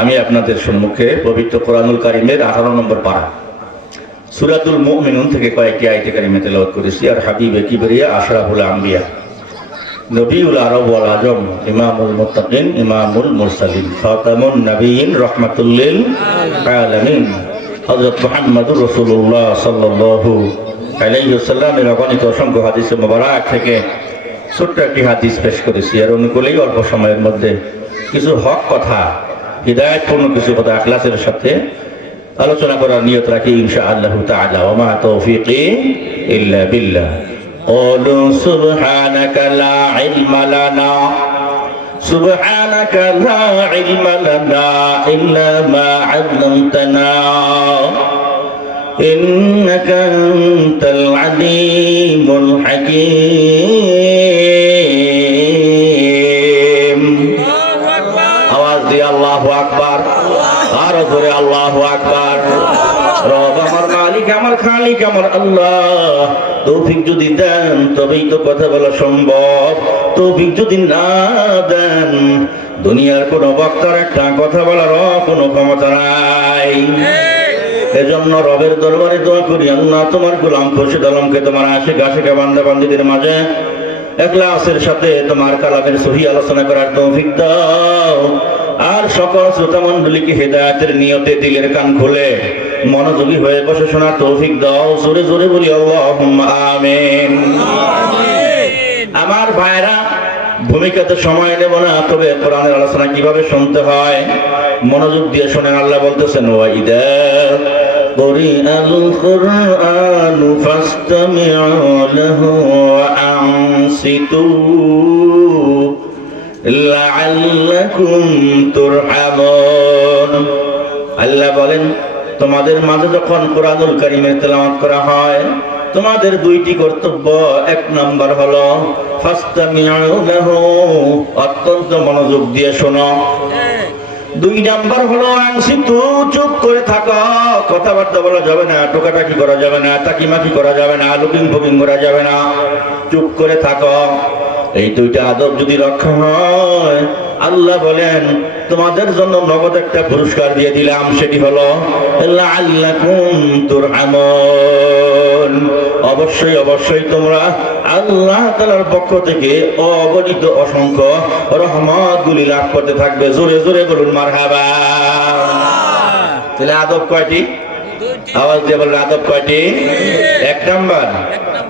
আমি আপনাদের সম্মুখে পবিত্র কোরআনুল কারীমের 18 নম্বর পারা সূরাতুল মুমিনুন থেকে কয়েকটি আয়াতে কারিমা তেলাওয়াত করেছি। আর হাবিবে কিবরিয়া আশরাফুল আম্বিয়া নবিউল আরব ওয়াল আজম ইমামুল মুত্তাকিন ইমামুল মুরসালিন খাতামুন নবিয়্যিন রাহমাতুল লিল আলামিন হযরত মুহাম্মদুর রাসূলুল্লাহ সাল্লাল্লাহু আলাইহি ওয়াসাল্লামের অগণিত অসংখ্য হাদিসে মোবারক থেকে ছোট্ট একটি হাদিস পেশ করেছি। আর অনুকূলেই অল্প সময়ের মধ্যে কিছু হক কথা, হিদায়াতপূর্ণ কিছু কথা ইখলাসের সাথে আলোচনা করার নিয়ত রাখি ইনশাআল্লাহ তাআলা। ওয়া মা তাওফীকি ইল্লা বিল্লাহ। ক্বালু সুবহানাকা লা ইলমা লানা সুবহানাকা লা ইলমা লানা ইল্লা মা 'আল্লামতানা ইন্নাকা আনতাল আলীমুল হাকীম। আওয়াজ দিয়ে আল্লাহু আকবার, আরো জোরে আল্লাহু আকবার। রব আমার মালিক, আমার খালিক, আমার আল্লাহ, তৌফিক যদি দেন তবেই তো কথা বলা সম্ভব। তৌফিক যদি না দেন দুনিয়ার কোন বক্তার একটা কথা বলার কোনো ক্ষমতা নাই। এজন্য রবের দরবারে দোয়া করি, আল্লাহ তোমার গোলাম খুরশিদ আলমকে তোমার আশিক আশিকা বান্দা বান্দীদের মাঝে ইখলাসের সাথে তোমার কালামের সহি আলোচনা করার তৌফিক দাও। আর সকল শ্রোতা মণ্ডলীকে হেদায়েতের নিয়তে দিলের কান খুলে মনোযোগী হয়ে বসে শোনার তৌফিক দাও। জোরে জোরে বলি আল্লাহুম্মা আমিন। আমার ভাইরা, ভূমিকাতে সময় নেব না, তবে কোরআনের আলোচনা কিভাবে শুনতে হয় মনোযোগ দিয়ে শোনেন। আল্লাহ বলতেছেন ওয়া ইদা কুরিআল কুরআনু ফাসতামিউ লাহু ওয়া আনসিতু লাআল্লাকুম তুরহামুন। আল্লাহ বলেন, তোমাদের মাঝে যখন কোরআনুল কারীমের তেলাওয়াত করা হয় তোমাদের দুইটি কর্তব্য। এক নাম্বার হলো ফাসতামিউ লাহু, অত্যন্ত মনোযোগ দিয়ে শোনো। দুই নাম্বার হলো আনসিতু, চুপ করে থাকো, কথাবার্তা বলা যাবে না, টোকাটাকি করা যাবে না, তাকিমাকি করা যাবে না, লুকিং ফুকিং করা যাবে না, চুপ করে থাকো। এই দুইটা আদব যদি রক্ষা হয় আল্লাহ বলেন তোমাদের জন্য নগদ একটা পুরস্কার দিয়ে দিলাম, সেটি হলো লাআল্লাকুম তুরহামুন। অবশ্যই অবশ্যই তোমরা আল্লাহ তাআলার পক্ষ থেকে অগণিত অসংখ্য রহমতগুলি লাভ করতে থাকবে। জোরে জোরে বলুন মারহাবা। তাহলে আদব কয়টি? আওয়াজ দিয়ে বলুন আদব কয়টি? এক নাম্বার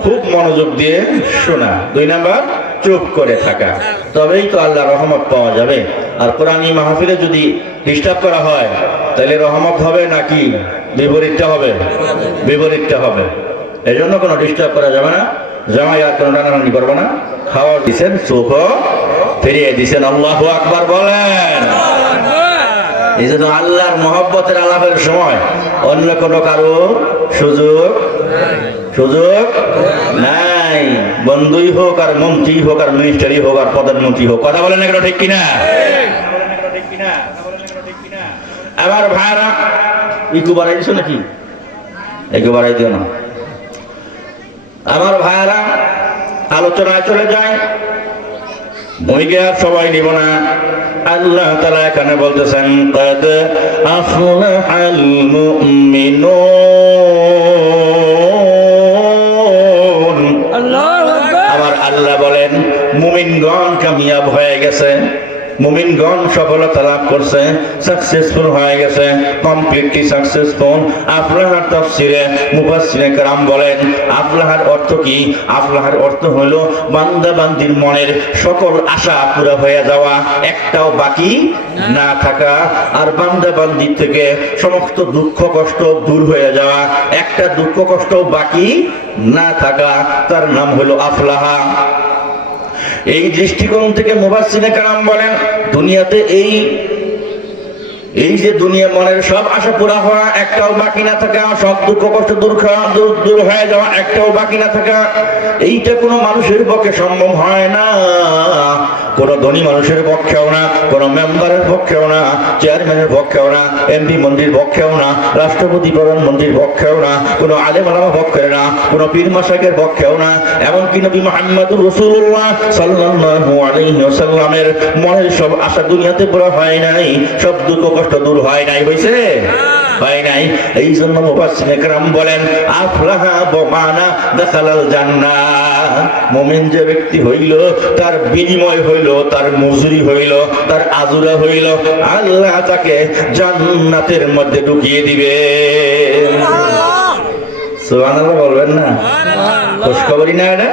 খুব মনোযোগ দিয়ে শোনা, দুই নাম্বার চুপ করে থাকা, তবেই তো আল্লাহ রহমত পাওয়া যাবে। আর কোরআনী মাহফিলে যদি ডিস্টার্ব করা হয় তাহলে রহমত হবে নাকি বিপরীতটা হবে? বিপরীতটা হবে। এই জন্য কোনো ডিস্টার্ব করা যাবে না, জামাই আর কোনো টানাটানি করবো না। খাওয়া দিচ্ছেন, চোখও ফিরিয়ে দিচ্ছেন। আল্লাহু আকবার বলেন। এই জন্য আল্লাহর মহব্বতের আলাপের সময় অন্য কোনো কারো সুযোগ নাই। বন্ধুই হোক আর মন্ত্রী হোক আর মিনিস্টারই হোক আর প্রধানমন্ত্রী হোক, কথা বলেন এগুলো ঠিক কিনা? আমার ভাইরা, ইকু বাড়াই দিছো নাকি? ইকু বাড়াই দিও না। আমার ভাইরা, আলোচনায় চলে যায়, ভূমিকা আর সবাই নিব না। আল্লাহ তাআলা এখানে বলতেছেন কাদ আফলাহাল মুমিনুন। আমার আল্লাহ বলেন মুমিনগণ কামিয়াব হয়ে গেছে, মুমিনগণ সফলতা লাভ করছে, সাকসেসফুল হয়ে গেছে, কমপ্লিটলি সাকসেসফুল। আফলাহার তাফসিরে মুফাসসিরে কেরাম বলেন আফলাহার অর্থ কি? আফলাহার অর্থ হলো বান্দা বান্দির মনের সকল আশা পুরা হয়ে যাওয়া, একটাও বাকি না থাকা। আর বান্দা বান্দির থেকে সমস্ত দুঃখ কষ্ট দূর হয়ে যাওয়া, একটা দুঃখ কষ্ট বাকি না থাকা, তার নাম হলো আফলাহা। এই দৃষ্টিকোণ থেকে মুফাসসিরে কেরাম বলেন দুনিয়াতে এই যে দুনিয়া মনের সব আশা পুরা হওয়া, একটাও বাকি না থাকা, সব দুঃখ কষ্ট দূর হয়ে যাওয়া, একটাও বাকি না থাকা, এইটা কোনো মানুষের পক্ষে সম্ভব হয় না। কোনো ধনী মানুষের পক্ষেও না, কোনো মেম্বারের পক্ষেও না, চেয়ারম্যানের পক্ষেও না, এমপি মন্ত্রীর পক্ষেও না, রাষ্ট্রপতি প্রধানমন্ত্রীর পক্ষেও না, কোনো আলেম ওলামা পক্ষে না, কোনো পীর মাশায়েখের পক্ষেও না, এমনকি নবী মুহাম্মদুর রাসূলুল্লাহ সাল্লাল্লাহু আলাইহি ওয়াসাল্লামের মনের সব আশা দুনিয়াতে পুরো হয় নাই, সব দুঃখ কষ্ট দূর হয় নাই, হইছে? হয় নাই। এই জন্য মুফাসসিরিনে কেরাম বলেন আফলাহা বমানা দাখালাল জান্নাহ। মুমিন যে ব্যক্তি হইল, তার বিনিময় হইল, তার মজুরি হইল, তার আজুরা হইল, আল্লাহ তাকে জান্নাতের মধ্যে ঢুকিয়ে দিবে। সুবহানাল্লাহ বলবেন না? খুশখবরি না এটা?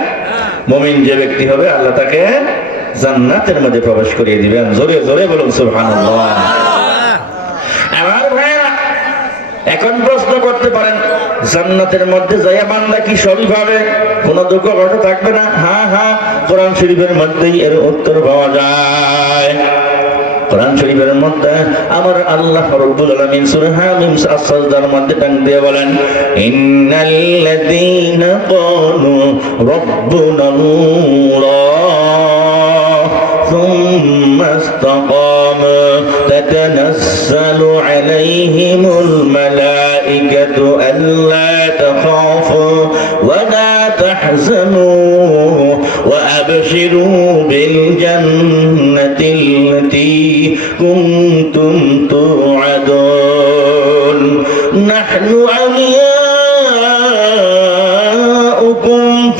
মুমিন যে ব্যক্তি হবে, আল্লাহ তাকে জান্নাতের মধ্যে প্রবেশ করিয়ে দিবেন। জোরে জোরে বলুন সুবহানাল্লাহ। আমার ভাইরা, এখন প্রশ্ন করতে পারেন, জান্নাতের মধ্যে যাইয়া বান্দা কি সবই পাবে, কোনো দুঃখ কষ্ট থাকবে না? হ্যাঁ হ্যাঁ, কোরআন শরীফের মধ্যেই এর উত্তর পাওয়া যায়। কোরআন শরীফের মধ্যে আমার আল্লাহ রাব্বুল আলামিন সূরা হামিম as-sajদার মধ্যে টান দিয়ে বলেন, ইন্নাল্লাযীনা ক্বালু রাব্বুনাল্লাহ সুম্মা ইসতাকামু তাতানাসসালু আলাইহিমুল মালাইকাতু আল্লা তাখাফু ওয়া লা তাহজানু ওয়া আবশিরু বিল জান্নাতিল্লাতী কুনতুম তুআদুন নাহনু আউলিয়াউকুম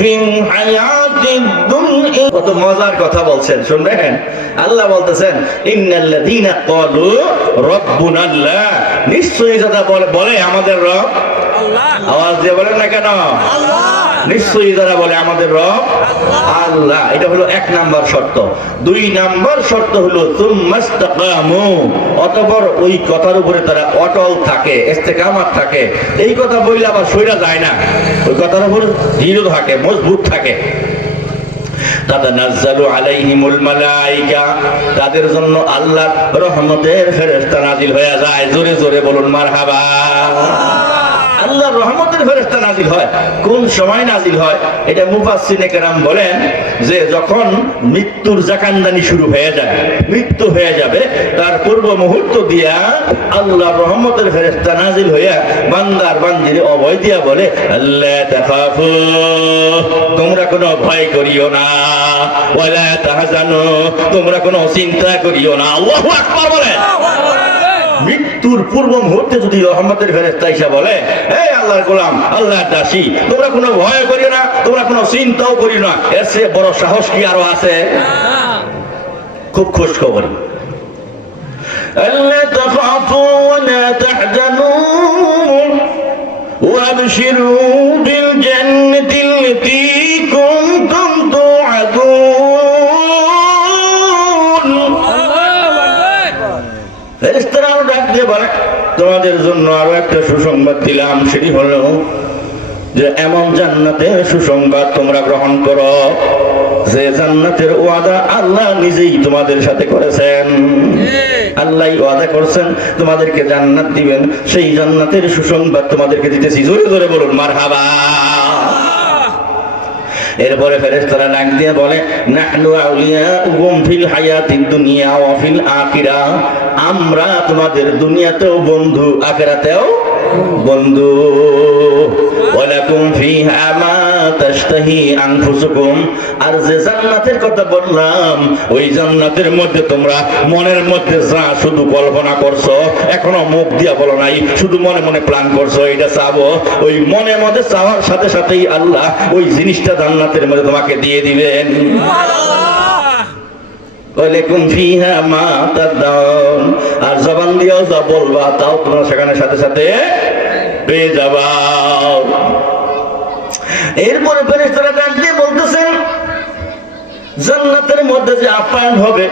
ফিল হায়াতিদ দুনিয়া। কত মজার কথা বলছেন, শুনবেন? আল্লাহ বলতেছেন ইন্নাল্লাযীনা ক্বালু রাব্বুনাল্লাহ, নিশ্চয়ই যারা বলে আমাদের রব আল্লাহ। আওয়াজ দিয়ে বলেন না কেন? আল্লাহ। নিশ্চয়ই যারা বলে আমাদের রব আল্লাহ, এটা হলো 1 নাম্বার শর্ত। 2 নাম্বার শর্ত হলো তুম্মাস্তাকামু, অতঃপর ওই কথার উপরে তারা অটল থাকে, ইস্তেকামাত থাকে। এই কথা বললে আবার সইরা যায় না, ওই কথার উপর দৃঢ় থাকে, মজবুত থাকে। তাতানাজ্জালু আলাইহিমুল মালাইকা, তাদের জন্য আল্লাহর রহমতের ফেরেশতা নাজিল হয়ে যায়। জোরে জোরে বলুন মারহাবা। আল্লাহর রহমতের ফেরেশতা নাজিল হয়। কোন সময় নাজিল হয়? এটা মুফাসসিরিনে কেরাম বলেন যে যখন মৃত্যুর জাকান্দানি শুরু হয়ে যায়, মৃত্যু হয়ে যাবে, তার পূর্ব মুহূর্ত দিয়া আল্লাহর রহমতের ফেরেশতা নাজিল হইয়া বান্দার বান্দিরে অভয় দিয়া বলে, আল্লাহ তাখাফু, তোমরা কোনো ভয় করিও না, ওয়ালা তাহজানু, তোমরা কোনো চিন্তা করিও না। আল্লাহু আকবার বলেন। মৃত্যুর পূর্ব মুহূর্তে যদি রহমতের ফেরেশতা এসে বলে, এই আল্লাহর গোলাম, আল্লাহর দাসী, তোমরা কোনো ভয় করিও না, তোমরা কোনো চিন্তাও করিও না, এর চেয়ে বড় সাহস কি আরো আছে? খুব খুশ খবর। আল্লাহ তাখাফু ওয়া লা তাহজানু ওয়া আবশিরু বিল জান্নাতিল্লাতী কুনতুম তুআদুন। ফেরেশতারাও ডাক দিয়ে বলে, তোমাদের জন্য আরো একটা সুসংবাদ দিলাম, সেটি হলো যে এমন জান্নাতের সুসংবাদ তোমরা গ্রহণ করো যে জান্নাতের ওয়াদা আল্লাহ নিজেই তোমাদের সাথে করেছেন। আল্লাহ ওয়াদা করছেন তোমাদেরকে জান্নাত দিবেন, সেই জান্নাতের সুসংবাদ তোমাদেরকে দিতেছি। জোরে জোরে বলুন মারহাবা। এরপরে ফেরেশতারা ডাক দিয়ে বলে, নাহনু আউলিয়াউকুম ফিল হায়াতিদ দুনিয়া ওয়া ফিল আখিরাহ, আমরা তোমাদের দুনিয়াতেও বন্ধু, আখিরাতেও বন্ধু। ওয়ালাকুম ফিহা মা তাশতাহি আনফুসুকুম, আর যে জান্নাতের কথা বললাম, ওই জান্নাতের মধ্যে তোমরা মনের মধ্যে যা শুধু কল্পনা করছো, এখনো মুখ দিয়া বলো নাই, শুধু মনে মনে প্ল্যান করছো এটা চাবো, ওই মনে মধ্যে চাওয়ার সাথে সাথেই আল্লাহ ওই জিনিসটা জান্নাতের মধ্যে তোমাকে দিয়ে দিবেন। ওয়ালাকুম ফিহা মা তাদাউন, আর জবান দিয়েও যা বলবা তাও তোমরা সেখানে সাথে সাথে পেয়ে যাবা। এরপরে ফেরেশতারা ডাক দিয়ে বলতেছেন, জান্নাতের মধ্যে যে আপ্যায়ন হবে,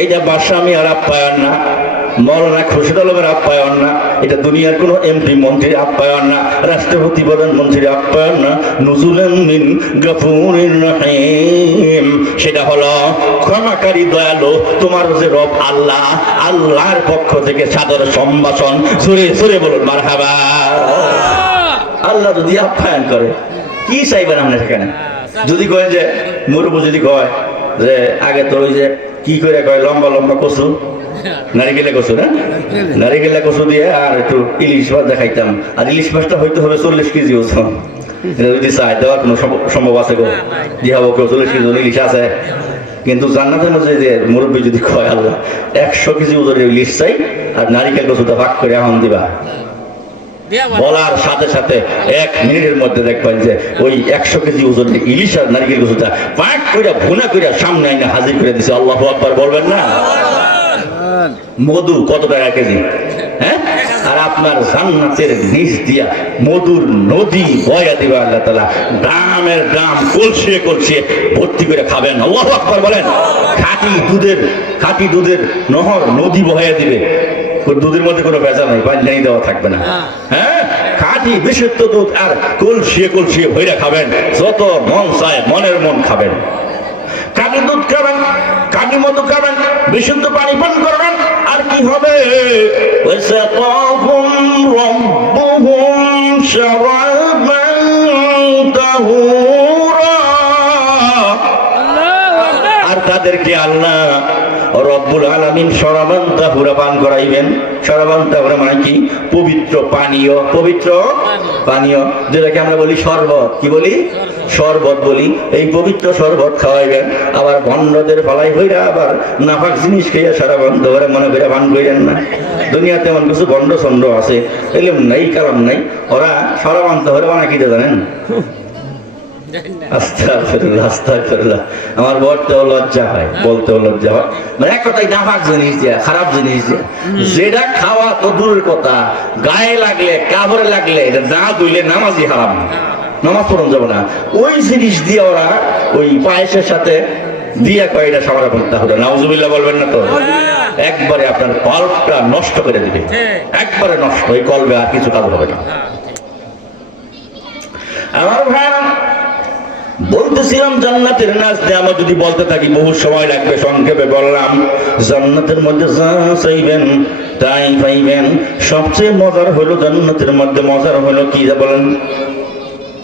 এইটা বাদশাহ আর আপ্যায়ন না, মৌলানা খুরশিদ আলমের আপ্যায়ন না, এটা দুনিয়ার কোন এমপি মন্ত্রীর আপ্যায়ন না, রাষ্ট্রপতি প্রধানমন্ত্রীর আপ্যায়ন না, নুজুলান মিন গফুরির রহিম, সেটা হলো ক্ষমাকারী দয়ালু তোমার যে রব আল্লাহ, আল্লাহর পক্ষ থেকে সাদর সম্ভাষণ। জোরে জোরে বলুন মারহাবা। আল্লাহ যদি আপ্যায়ন করে কি চাইবেন আমরা সেখানে? যদি কয় যে মুরব্বী যদি কয় যে আগে তো ওই যে কি করে কয় লম্বা লম্বা কচু, নারিকেলে কচু না, নারিকেলে কচু দিয়ে আর একটু ইলিশ মাছ দেখাইতাম। আর ইলিশ মাছটা হয়তো হবে 40 কেজি ওজন। যদি চাই দেওয়ার কোনো সম্ভব আছে গো? দিহাবো কেউ 40 কেজি ইলিশ আছে? কিন্তু জান্নাতের মধ্যে যে মুরব্বী যদি কয় আল্লাহ 100 কেজি ওজনের ইলিশ চাই আর নারিকেল কচুটা ভাগ করে এখন দিবা, বলার সাথে সাথে 1 মিনিটের মধ্যে দেখবেন যে ওই 100 কেজি ওজনের ইলিশ আর নারিকেল কচুটা ভাগ করে ভুনা করে সামনে আইনা হাজির করে দিছে। আল্লাহু আকবার বলবেন না? মধু কত টাকা কেজি? হ্যাঁ, আর আপনার জান্নাতের নিচ দিয়া মধুর নদী বয়া দিবা আল্লাহ তাআলা, গ্রামের গ্রাম কলসিয়ে কলসিয়ে ভর্তি করে খাবেন। আল্লাহু আকবার বলেন। খাঁটি দুধের নহর নদী বয়া দিবে, দুধের মধ্যে কোনো ভেজাল নাই, পানি দেওয়া থাকবে না। হ্যাঁ, খাঁটি বিশুদ্ধ দুধ আর কলসিয়ে কলসিয়ে ভইরা খাবেন, যত মন চায় মনের মন খাবেন। কাটি দুধ খাবেন, কাটি মধু খাবেন, বিশুদ্ধ পানি পান করবেন। আর কি হবে? ওয়াসাকাহুম রাব্বুহুম শারাবান তাহুরা। আর তাদেরকে আল্লাহ রব্বুল আলামিন শরাবান তাহুরা পান করাইবেন। শরাবান তাহুরা মানে কি? পবিত্র পানীয়, পবিত্র পানীয়, যেটাকে আমরা বলি শরবত। কি বলি? শরবত বলি। এই পবিত্র শরবত খাওয়াইবেন। আবার ভণ্ডদের ফলাই হইরা আবার নাফাক জিনিস খেয়ে শরাবান তাহুরা মনে করে পান করেন না। দুনিয়াতে এমন কিছু ভণ্ড ছন্দ আছে, এলম নাই কালাম নাই, ওরা শরাবান তাহুরা বানায় কি জানেন? আস্তাগফিরুল্লাহ, আস্তাগফিরুল্লাহ। আমার বলতেও লজ্জা হয়, বলতেও লজ্জা হয়। মানে এক কথায় নাফাক জিনিস দিয়া, খারাপ জিনিস দিয়া, যেটা খাওয়া তো দূরের কথা, গায়ে লাগলে কাপড়ে লাগলে এটা না ধুইলে নামাজি হারাম, নামাজ পড়ন যাবে না। ওই জিনিস দিয়ে ওরা ওই পায়েসের সাথে দিয়া কয় এটা সবার করতে হবে। নাউজুবিল্লাহ বলবেন না তো? একবারে আপনার কল্পটা নষ্ট করে দিবে, একবারে নষ্ট। ওই কলবে আর কিছু কাজ হবে না। আমার ভাই বলতেছিলাম জান্নাতের নাজ নেয়ামত যদি বলতে থাকি বহু সময় লাগবে, সংক্ষেপে বললাম জান্নাতের মধ্যে যা চাইবেন তাই পাইবেন। সবচেয়ে মজার হলো জান্নাতের মধ্যে, মজার হলো কি বলেন?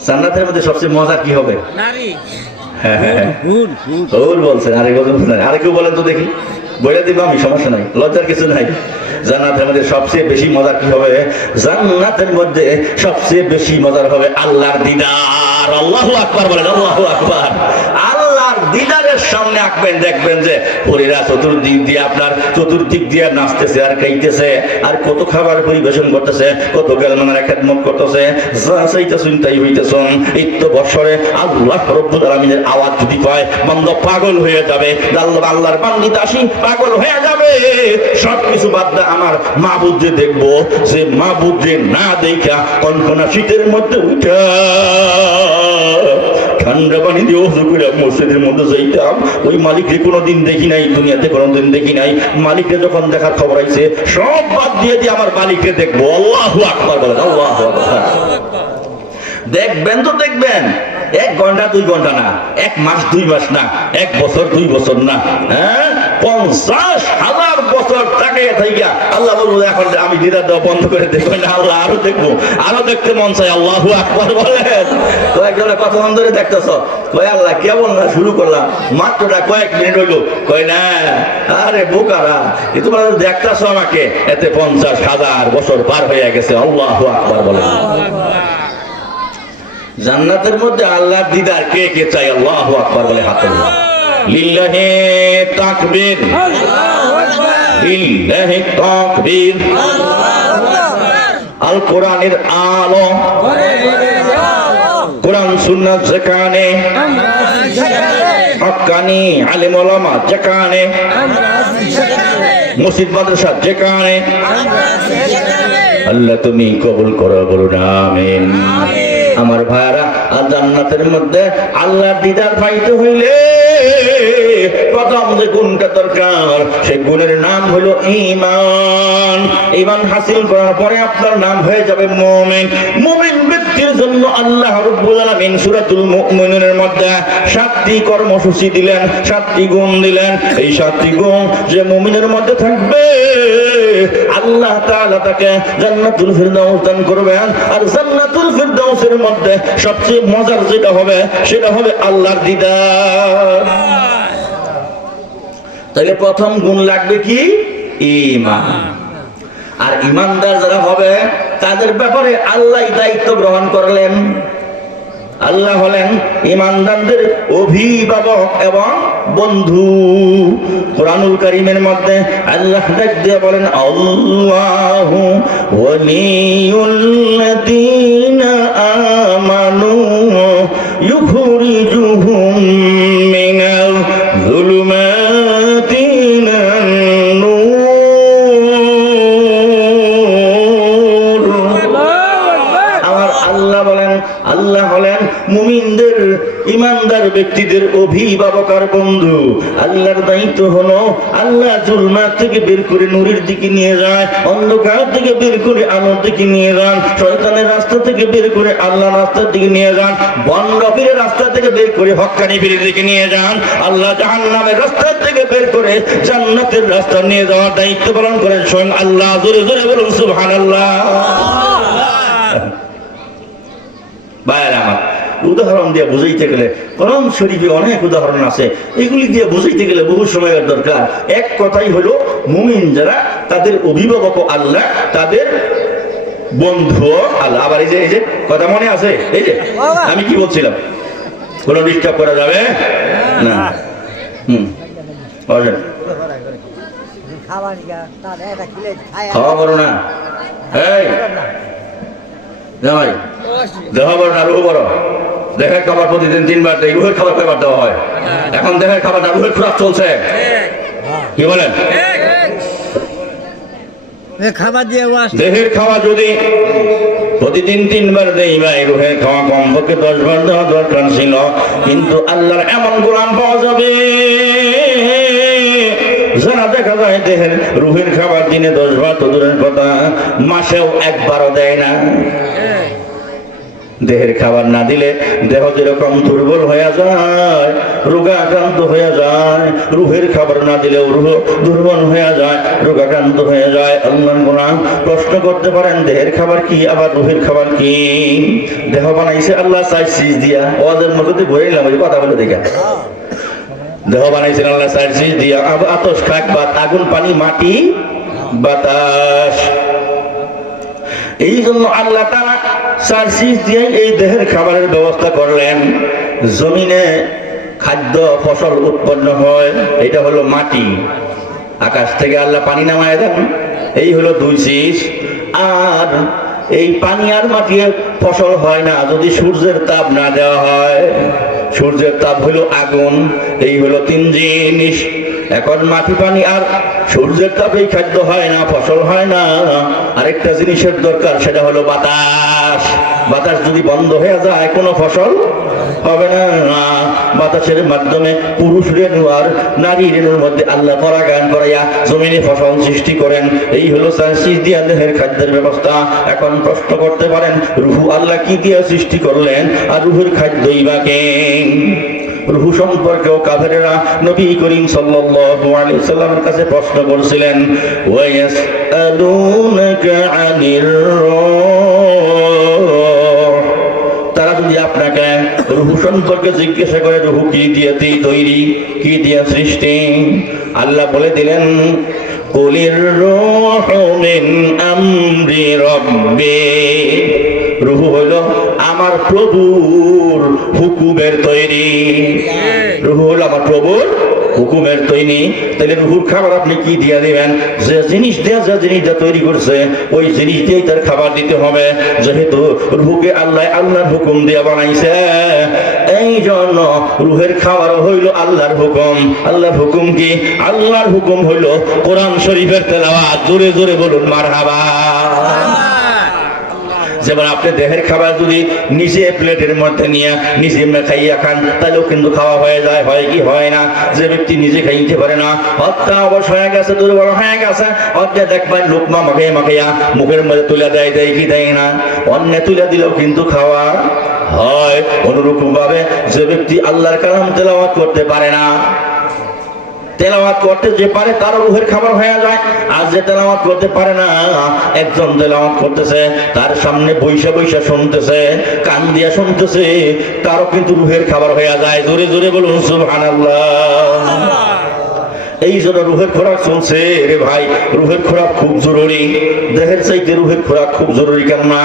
জান্নাতের মধ্যে সবচেয়ে মজার কি হবে? নারী। হ্যাঁ হ্যাঁ, হুর বলছেন। আরেকেউ বলেন তো দেখি, বলে দিব আমি, সমস্যা নাই, লজ্জার কিছু নাই। জান্নাতের মধ্যে সবচেয়ে বেশি মজার কি হবে? জান্নাতের মধ্যে সবচেয়ে বেশি মজার হবে আল্লাহর দিদার। আল্লাহু আকবার বলেন, আল্লাহু আকবার। আল্লাহর দিদারের সামনে আঁকবেন, দেখবেন যে হরিরা চতুর্দিক দিয়ে আপনার চতুর্দিক দিয়ে নাচতেছে আর খাইতেছে, আর কত খাবার পরিবেশন করতেছে, কত গেলমানের খেদমত করতেছে, যা চাইতেছেন তাই হইতেছেন। এই তো বছরে আল্লাহ রব্বুল আলামিনের আওয়াজ যদি পায় বান্দা পাগল হয়ে যাবে, আল্লাহর বান্দি দাসী পাগল হয়ে যাবে। সবকিছু বাদ দা আমার মাবুদরে দেখবো, যে মাবুদরে না দেখা কনকনা শীতের মধ্যে উঠা ঠান্ডা পানি দিয়ে ওযু করে মসজিদের মধ্যে যাইতাম। ওই মালিককে কোনোদিন দেখি নাই, দুনিয়াতে কোনোদিন দেখি নাই। মালিককে যখন দেখার খবর আইছে সব বাদ দিয়ে দিয়ে আমার মালিককে দেখবো। আল্লাহু আকবার বলেন, আল্লাহু আকবার। দেখবেন তো দেখবেন, 1 ঘন্টা 2 ঘন্টা না, 1 মাস 2 মাস না, 1 বছর 2 বছর না, হ্যাঁ 50,000 বছর তাকে থাইকা আল্লাহ বলবো এখন আমি দিদার দেওয়া বন্ধ করে দেখবো না, আল্লাহ আরো দেখবো, আরো দেখতে মন চাই। আল্লাহু আকবার বলেন। তো একজনে কতক্ষণ ধরে দেখতেছ? কয় আল্লাহ কেমন না শুরু করলাম, মাত্রটা কয়েক মিনিট হইলো। কয় না, আরে বোকারা, তোমরা দেখতেছ আমাকে, এতে 50,000 বছর পার হয়ে গেছে। আল্লাহু আকবার বলেন। জান্নাতের মধ্যে আল্লাহর দিদার কে কে চাই? আল্লাহু আকবার বলে হাত তোলো। লিল্লাহি তাকবীর, লিল্লাহি তাকবীর। আল কোরআনের আলো, কোরআন সুন্নাত যেখানে, হক্কানি আলেম ওলামা যেখানে, মসজিদ মাদ্রাসা যেখানে, আল্লাহ তুমি কবুল করো, বলুন আমিন। আমার ভাইরা, আর জান্নাতের মধ্যে আল্লাহর দিদার পাইতে হইলে প্রথম যে গুণটা দরকার, সেই গুণের নাম হলো ঈমান। ঈমান হাসিল করার পরে আপনার নাম হয়ে যাবে মুমিন। মুমিন ব্যক্তির জন্য আল্লাহ রাব্বুল আলামিন সূরাতুল মুমিনুনের মধ্যে 7টি কর্মসূচি দিলেন, 7টি গুণ দিলেন। এই 7টি গুণ যে মুমিনের মধ্যে থাকবে আল্লাহ তাআলা তাকে জান্নাতুল ফিরদাউস দান করবেন। আর জান্নাতুল ফিরদাউসের মধ্যে সবচেয়ে মজার যেটা হবে সেটা হবে আল্লাহর দিদার। তাহলে প্রথম গুণ লাগবে কি? ঈমান। আর ঈমানদার যারা হবে তাদের ব্যাপারে আল্লাহ দায়িত্ব গ্রহণ করলেন। আল্লাহ হলেন ঈমানদারদের অভিভাবক এবং বন্ধু। কুরআনুল কারীমের মধ্যে আল্লাহ ডাক দিয়ে বলেন, আল্লাহু ওয়ালিয়ুল্লাযীনা আমানু ইউখরিজুহুম মিনাল যুলুমাতি ইলান নূর। আমার আল্লাহ বলেন, আল্লাহ হলেন মুমিনদের, ঈমানদার ব্যক্তিদের অভিভাবক আর বন্ধু। আল্লাহর দায়িত্ব হলো আল্লাহ জুলমাত থেকে বের করে নূরের দিকে নিয়ে যায়, অন্ধকার থেকে বের করে আলোর দিকে নিয়ে যান, শয়তানের রাস্তা থেকে বের করে আল্লাহর রাস্তার দিকে নিয়ে যান, বনরফিরের রাস্তা থেকে বের করে হক্কানি পীরের দিকে নিয়ে যান, আল্লাহ জাহান্নামের রাস্তা থেকে বের করে জান্নাতের রাস্তা নিয়ে যাওয়ার দায়িত্ব পালন করেন স্বয়ং আল্লাহ। জোরে জোরে বলুন সুবহানাল্লাহ। ভাইয়েরা আমার, উদাহরণ দিয়ে বুঝাইতে গেলে কোরআন শরীফে অনেক উদাহরণ আছে, এগুলি দিয়ে বুঝাইতে গেলে বহু সময়ের দরকার। এক কথাই হলো মুমিন যারা তাদের অভিভাবক আল্লাহ, তাদের বন্ধু আল্লাহ। আবার এই যে কথা মনে আছে, এই যে আমি কি বলছিলাম, কোনো ডিস্টার্ব করা যাবে না। খাওয়া বড় না, এই জামাই দেহ বড় না রুহ বড়। দেহের খাবার প্রতিদিন 3 বার দেয়, রুহের খাবার কয়বার দেওয়া হয়? এখন দেহের খাবার না, রুহের খোরাক চলছে। কি বলেন? দেহের খাওয়া যদি প্রতিদিন 3 বার দেই ভাই, রুহের খাওয়া কমপক্ষে 10 বার দেওয়া দরকার ছিল। কিন্তু আল্লাহর এমন গোলাম পাওয়া যাবে যারা দেখা যায় দেহের রুহের খাবার দিনে 10 বার তো দূরের কথা, মাসেও 1 বারও দেয় না। দেহের খাবার না দিলে দেহ যেরকম দুর্বল হয়ে যায়, রোগাক্রান্ত হয়ে যায়, রুহের খাবার না দিলেও রুহ দুর্বল হয়ে যায়, রোগাক্রান্ত হয়ে যায়। আল্লাহর গোলাম প্রশ্ন করতে পারেন, দেহের খাবার কি আবার রুহের খাবার কি? দেহ বানাইছে আল্লাহ 4 সিজ দিয়া, ওদের মধ্যে ঘুরাইলাম ওই কথা বলে দেখা। দেহ বানাইছেন আল্লাহ 4 সিজ দিয়া, আতশ খাক বা আগুন পানি মাটি বাতাস। এই জন্য আল্লাহ তাআলা 4 সিজ দিয়ে এই দেহের খাবারের ব্যবস্থা করলেন। জমিনে খাদ্য ফসল উৎপন্ন হয়, এটা হলো মাটি। আকাশ থেকে আল্লাহ পানি নামায় দেন, এই হলো 2 সিজ। আর এই পানি আর মাটি ফসল হয় না যদি সূর্যের তাপ না দেওয়া হয়। সূর্যের তাপ হলো আগুন, এই হলো 3 জিনিস। এখন মাটি পানি আর সূর্যের তাপেই খাদ্য হয় না, ফসল হয় না। আরেকটা জিনিসের দরকার, সেটা হলো বাতাস। বাতাস যদি বন্ধ হয়ে যায় কোনো ফসল হবে না। বাতাসের মাধ্যমে পুরুষ রেণু আর নারী রেণুর মধ্যে আল্লাহ পরাগায়ন করাইয়া জমিনে ফসল সৃষ্টি করেন। এই হলো 4 সিজ দিয়া দেহের খাদ্যের ব্যবস্থা। এখন প্রশ্ন করতে পারেন, রুহু আল্লাহ কি দিয়ে সৃষ্টি করলেন আর রুহের খাদ্যই বা কে? রুহু সম্পর্কেও কাফেরেরা নবী করিম সাল্লাল্লাহু আলাইহি ওয়াসাল্লামের কাছে প্রশ্ন করেছিলেন, ওয়ায়াসআলুনাকা আনির রূহ। তারা যদি আপনাকে রুহু সম্পর্কে জিজ্ঞাসা করে, রুহু কি দিয়ে তৈরি, কি দিয়ে সৃষ্টি, আল্লাহ বলে দিলেন, কুলির রূহু মিন আমরি রাব্বি। রুহু হইল আমার প্রভুর হুকুমের তৈরি। রুহু হলো আমার প্রভুর হুকুমের তৈরি। তাহলে রুহুর খাবার আপনি কি দিয়ে দিবেন? যে জিনিস দিয়ে যে জিনিসটা তৈরি করছে ওই জিনিস দিয়েই তার খাবার দিতে হবে। যেহেতু রুহুকে আল্লাহর হুকুম দিয়ে বানাইছে, এই জন্য রুহের খাবারও হইল আল্লাহর হুকুম। আল্লাহর হুকুম কি? আল্লাহর হুকুম হইল কোরআন শরীফের তেলাওয়াত। জোরে জোরে বলুন মারহাবা। যেমন আপনি দেহের খাবার যদি নিজে প্লেটের মধ্যে নিয়ে নিজে খাইয়া খান, তাহলেও কিন্তু খাওয়া হয়ে যায়, হয় কি হয় না? যে ব্যক্তি নিজে খাইতে পারে না, হত্যা অবশ্য হয়ে গেছে, দুর্বল হয়ে গেছে, অর্ধে দেখবেন লোকমা মাখাইয়া মুখের মধ্যে তুলে দেয় কি দেয় না? অন্য তুলে দিলেও কিন্তু খাওয়া হয়। অনুরূপ ভাবে যে ব্যক্তি আল্লাহর কালাম তেলাওয়াত করতে পারে না, তেলাওয়াত করতে যে পারে তার রুহের খাবার হয়ে যায়। আর যে তেলাওয়াত করতে পারে না, একজন তেলাওয়াত করতেছে, তার সামনে বৈশা বৈশা শুনতেছে, কান দিয়া শুনতেছে, তারও কিন্তু রুহের খাবার হয়ে যায়। জোরে জোরে বলুন সুবহানাল্লাহ। এই জন্য রুহের খোরাক চলছে রে ভাই। রুহের খোরাক খুব জরুরি। দেহের চাইতে রুহের খোরাক খুব জরুরি। কেন না?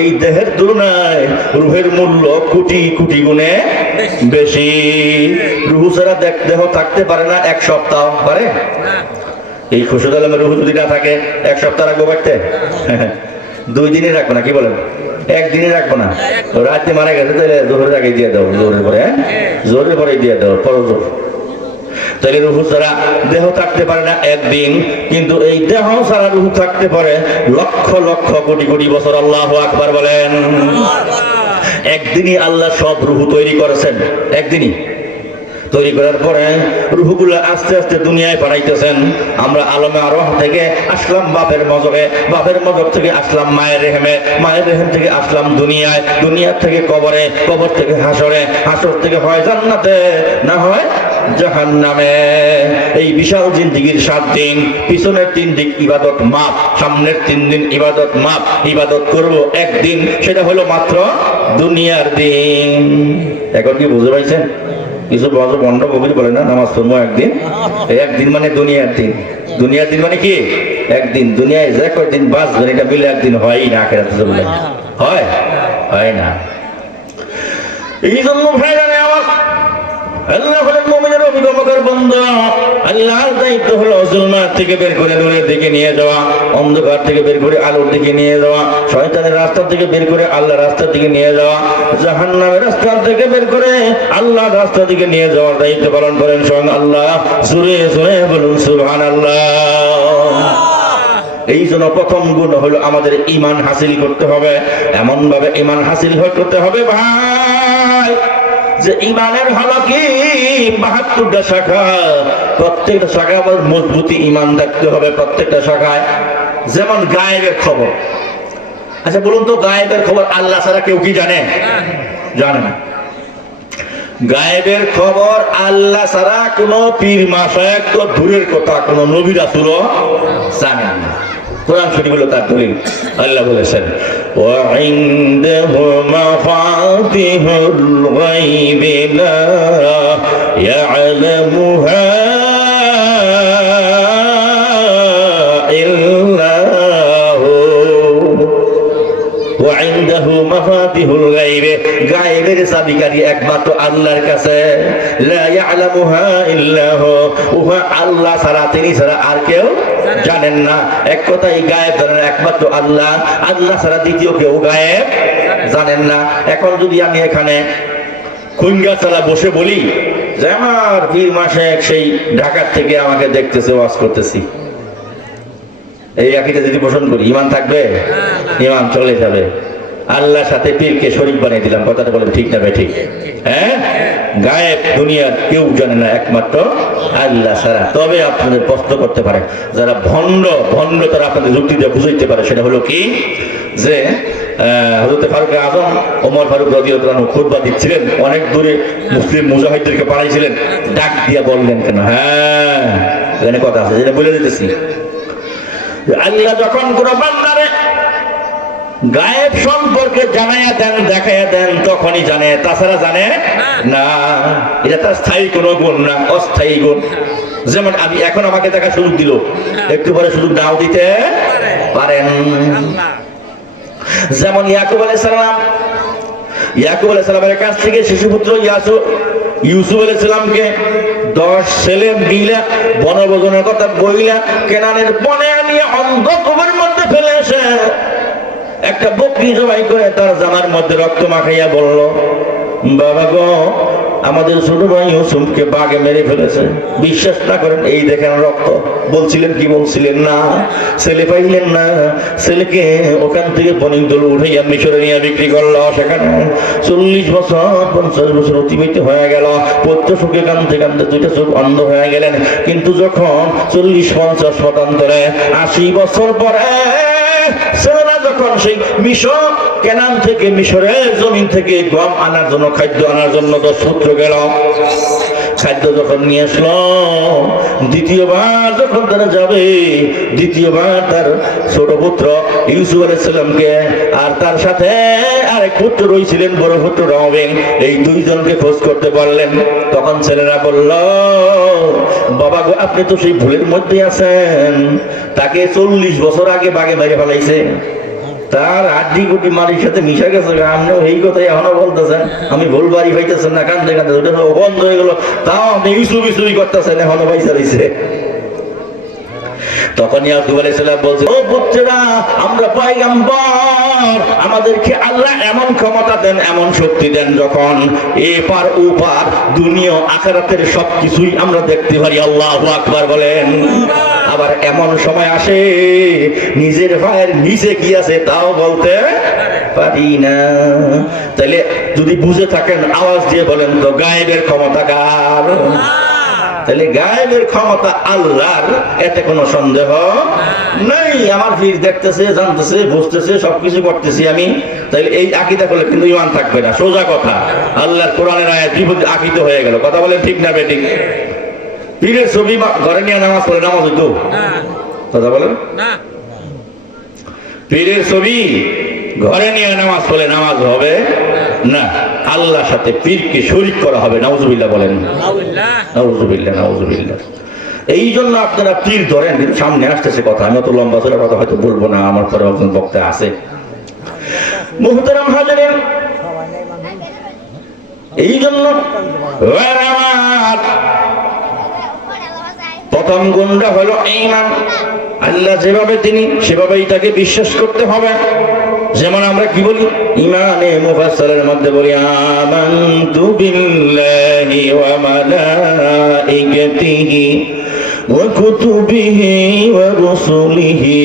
এই দেহের তুলনায় রুহের মূল্য কোটি কোটি গুণে বেশি। রুহু ছাড়া দেহ থাকতে পারে না এক সপ্তাহ, পারে? এই খুশিদ আলমের রুহু যদি না থাকে 1 সপ্তাহ রাখবো বাড়তে? 2 দিনই রাখবো না, কি বলেন? 1 দিনই রাখবো না। রাতে মারা গেছে তাহলে জোহরের আগে দিয়ে দাও, জোহরের পরে, জোহরের পরে দিয়ে দাও, পরজোর। তাহলে রুহু ছাড়া দেহ থাকতে পারে না 1 দিন, কিন্তু এই দেহ ছাড়া রুহু থাকতে পারে লক্ষ লক্ষ কোটি কোটি বছর। আল্লাহু আকবার বলেন। একদিনই আল্লাহ সব রুহু তৈরি করেছেন, একদিনই তৈরি করার পরে রুহগুলো আস্তে আস্তে দুনিয়ায় পাঠাইতেছেন। আমরা আলমে আরওয়াহ থেকে আসলাম বাপের মজরে, বাপের মজর থেকে আসলাম মায়ের রেহেমে, মায়ের রেহেম থেকে আসলাম দুনিয়ায়, দুনিয়ার থেকে কবরে, কবর থেকে হাসরে, হাসর থেকে হয় জান্নাতে, না হয় জাহান্নামে। এই বিশাল জিন্দেগির 7 দিন, পিছনের 3 দিন ইবাদত মাপ, সামনের 3 দিন ইবাদত মাপ। ইবাদত করব একদিন, সেটা হলো মাত্র দুনিয়ার দিন। এখন কি বুঝতে পারছেন? কিছু বন্ধ কবির বলে না নামাজ পড়বো একদিন, একদিন মানে দুনিয়ার দিন। দুনিয়ার দিন মানে কি? একদিন। দুনিয়ায় যে কয়দিন বাঁচবেন এটা মিলে একদিন হয়ই না। আখিরাতে যাবেন, হয়? হয় না। এই জন্য ভাইরা আমার, আল্লাহ হলেন মুমিনের অভিভাবকের বন্ধু। আল্লাহর দায়িত্ব হলো জুলমাত থেকে বের করে নূরের দিকে নিয়ে যাওয়া, অন্ধকার থেকে বের করে আলোর দিকে নিয়ে যাওয়া, শয়তানের রাস্তা থেকে বের করে আল্লাহর রাস্তার দিকে নিয়ে যাওয়া, জাহান্নামের রাস্তা থেকে বের করে আল্লাহর রাস্তা দিকে নিয়ে যাওয়ার দায়িত্ব পালন করেন স্বয়ং আল্লাহ। জোরে জোরে বলুন সুবহানাল্লাহ। এই জন্য প্রথম গুণ হলো আমাদের ঈমান হাসিল করতে হবে। এমন ভাবে ঈমান হাসিল করতে হবে ভাই যে ঈমানের হলো কি 72টা শাখা। প্রত্যেকটা শাখায় আমার মজবুতি ঈমান থাকতে হবে, প্রত্যেকটা শাখায়। যেমন গায়েবের খবর। আচ্ছা বলুন তো, গায়েবের খবর আল্লাহ ছাড়া কেউ কি জানে? জানে না। গায়েবের খবর আল্লাহ ছাড়া কোনো পীর মাশায়েখ তো দূরের কথা, কোনো নবী রাসূলও জানেন না। কোরআন শরীফ হলো তার দলিল। আল্লাহ বলেছেন, ওয়া ইনদাহু মাফাতিহুল গায়বি লা ইয়ালামুহা ইল্লাহু ওয়া ইনদাহু মাফাতিহুল গায়বি, গায়েবের চাবিকাঠি একমাত্র আল্লাহর কাছে। লা ইয়ালামুহা ইল্লাহু, উহা আল্লাহ ছাড়া, তিনি ছাড়া আর কেউ জানেন না। এক কথায় গায়েব জানেন একমাত্র আল্লাহ, আল্লাহ ছাড়া দ্বিতীয় কেউ গায়েব জানেন না। এখন যদি আমি এখানে খুঙ্গা চালা বসে বলি যে আমার পীর মাশায়েখ সেই ঢাকার থেকে আমাকে দেখতেছে, ওয়াজ করতেছি, এই একইটা যদি পোষণ করি, ঈমান থাকবে? ঈমান চলে যাবে। আল্লাহর সাথে পীরকে শরীক বানিয়ে দিলাম। কথাটা বলে ঠিক না ভাই? ঠিক। হ্যাঁ, গায়েব দুনিয়ার কেউ জানে না একমাত্র আল্লাহ ছাড়া। তবে আপনাদের প্রশ্ন করতে পারে যারা ভণ্ড, তারা আপনাদের যুক্তি দিয়ে বুঝাইতে পারে। সেটা হলো কি যে হযরত ফারুক আযম ওমর ফারুক রাদিয়াল্লাহু আনহু খুতবা দিচ্ছিলেন, অনেক দূরে মুসলিম মুজাহিদদেরকে পাঠাইছিলেন, ডাক দিয়া বললেন কেন? হ্যাঁ, এখানে কথা আছে, যেটা বলে দিতেছি। আল্লাহ যখন কোন বান্দারে গায়েব সম্পর্কে জানাইয়া দেন, দেখাইয়া দেন, তখনই জানে, তাছাড়া জানে না। এটা তার স্থায়ী কোনো গুণ না, অস্থায়ী গুণ। যেমন আমি এখন আমাকে দেখা সুযোগ দিল, একটু পরে সুযোগ নাও দিতে পারেন। যেমন ইয়াকুব আলাইহিস সালামের কাছ থেকে শিশুপুত্র ইউসুফ আলাইহিস সালামকে 10 ছেলে মিলে বনভোজনের কথা বইলা কেনানের বনে নিয়ে অন্ধকূপের মধ্যে ফেলে এসে একটা বকরি জবাই করে তার জামার মধ্যে রক্ত মাখাইয়া বলল, বাবা গো, আমাদের ছোট ভাই ইউসুফকে বাঘে মেরে ফেলেছে। বিশ্বাস না করেন, এই দেখেন রক্ত। বলছিলেন কি? বলছিলেন না। ছেলে পাইলেন না, ছেলেকে ওখান থেকে বনিকদল উঠাইয়া মিশরে নিয়ে বিক্রি করলো। সেখানে 40 বছর 50 বছর অতিবাহিত হয়ে গেল। পত্র সুখে কানতে কানতে 2টা চোখ অন্ধ হয়ে গেলেন। কিন্তু যখন 40-50 শতান্তরে 80 বছর পরে ছেলেরা যখন সেই মিশর কেনান থেকে, মিশরের জমিন থেকে গম আনার জন্য, খাদ্য আনার জন্য 10 পুত্র গেল। খাদ্য যখন নিয়ে আসলো, দ্বিতীয়বার যখন তারা যাবে, দ্বিতীয়বার তার ছোট পুত্র ইউসুফ আলাইহিস সালামকে আর তার সাথে আরেক পুত্র রয়েছিলেন বড় পুত্র রবেন, এই দুইজনকে খোঁজ করতে পারলেন। তখন ছেলেরা বলল, বাবা গো, আপনি তো সেই ভুলের মধ্যে আছেন, তাকে 40 বছর আগে বাগে মেরে ফেলাইছে, তার আড্ডি গুটি মারির সাথে মিশা গেছে, আপনিও এই কথাই এখনো বলতেছেন, আমি ভুল বাড়ি পাইতেছেন না, কান্দে কান্দে ওটা বন্ধ হয়ে গেল, তাও আপনি ইসুই করতেছেন, এখনো পয়সা দিছে। তখন ইয়াকুব আলাইহিস সালাম বলছে, ও পুত্ররা, আমরা পয়গম্বর, আমাদেরকে আল্লাহ এমন ক্ষমতা দেন, এমন শক্তি দেন, যখন এপার ওপার দুনিয়া আখিরাতের সবকিছুই আমরা দেখতে পারি। আল্লাহু আকবার বলেন। আবার এমন সময় আসে নিজের পায়ের নিচে কি আছে তাও বলতে পারি না। তাহলে যদি বুঝে থাকেন আওয়াজ দিয়ে বলেন তো, গায়েবের ক্ষমতা কার? তাহলে গায়েবের ক্ষমতা আল্লাহর, এতে কোনো সন্দেহ নাই। আমার পীর দেখতেছে, জানতেছে, বুঝতেছে, সবকিছু করতেছি আমি, তাহলে এই আকীদা করলে কিন্তু ঈমান থাকবে না। সোজা কথা, আল্লাহর কোরআনের আয়াত বিপরীতে আকীদা হয়ে গেল। কথা বলেন ঠিক না বেঠিক? পীরের ছবি ঘরে নিয়ে নামাজ পড়ে নামাজ হইতো? কথা বলেন না। পীরের ছবি ঘরে নিয়ে নামাজ পড়লে নামাজ হবে না, আল্লাহর সাথে পীরকে শরীক করা হবে। নাউজুবিল্লাহ বলেন। নাউজুবিল্লাহ, নাউজুবিল্লাহ। এই জন্য আপনারা পীর ধরেন, কিন্তু সামনে আসতেছে কথা, আমি অত লম্বা চলে কথা হয়তো বলবো না, আমার পরে একজন বক্তা আছে। মুহতারাম হাজিরিন, এই জন্য প্রথম গুণটা হলো ঈমান। আল্লাহ যেভাবে তিনি সেভাবেই তাকে বিশ্বাস করতে হবে। যেমন আমরা কি বলি ঈমানে মুফাসসালের মধ্যে বলি, আমানতু বিল্লাহি ওয়া মালাইকাতিহি ওয়া কুতুবিহি ওয়া রুসুলিহি।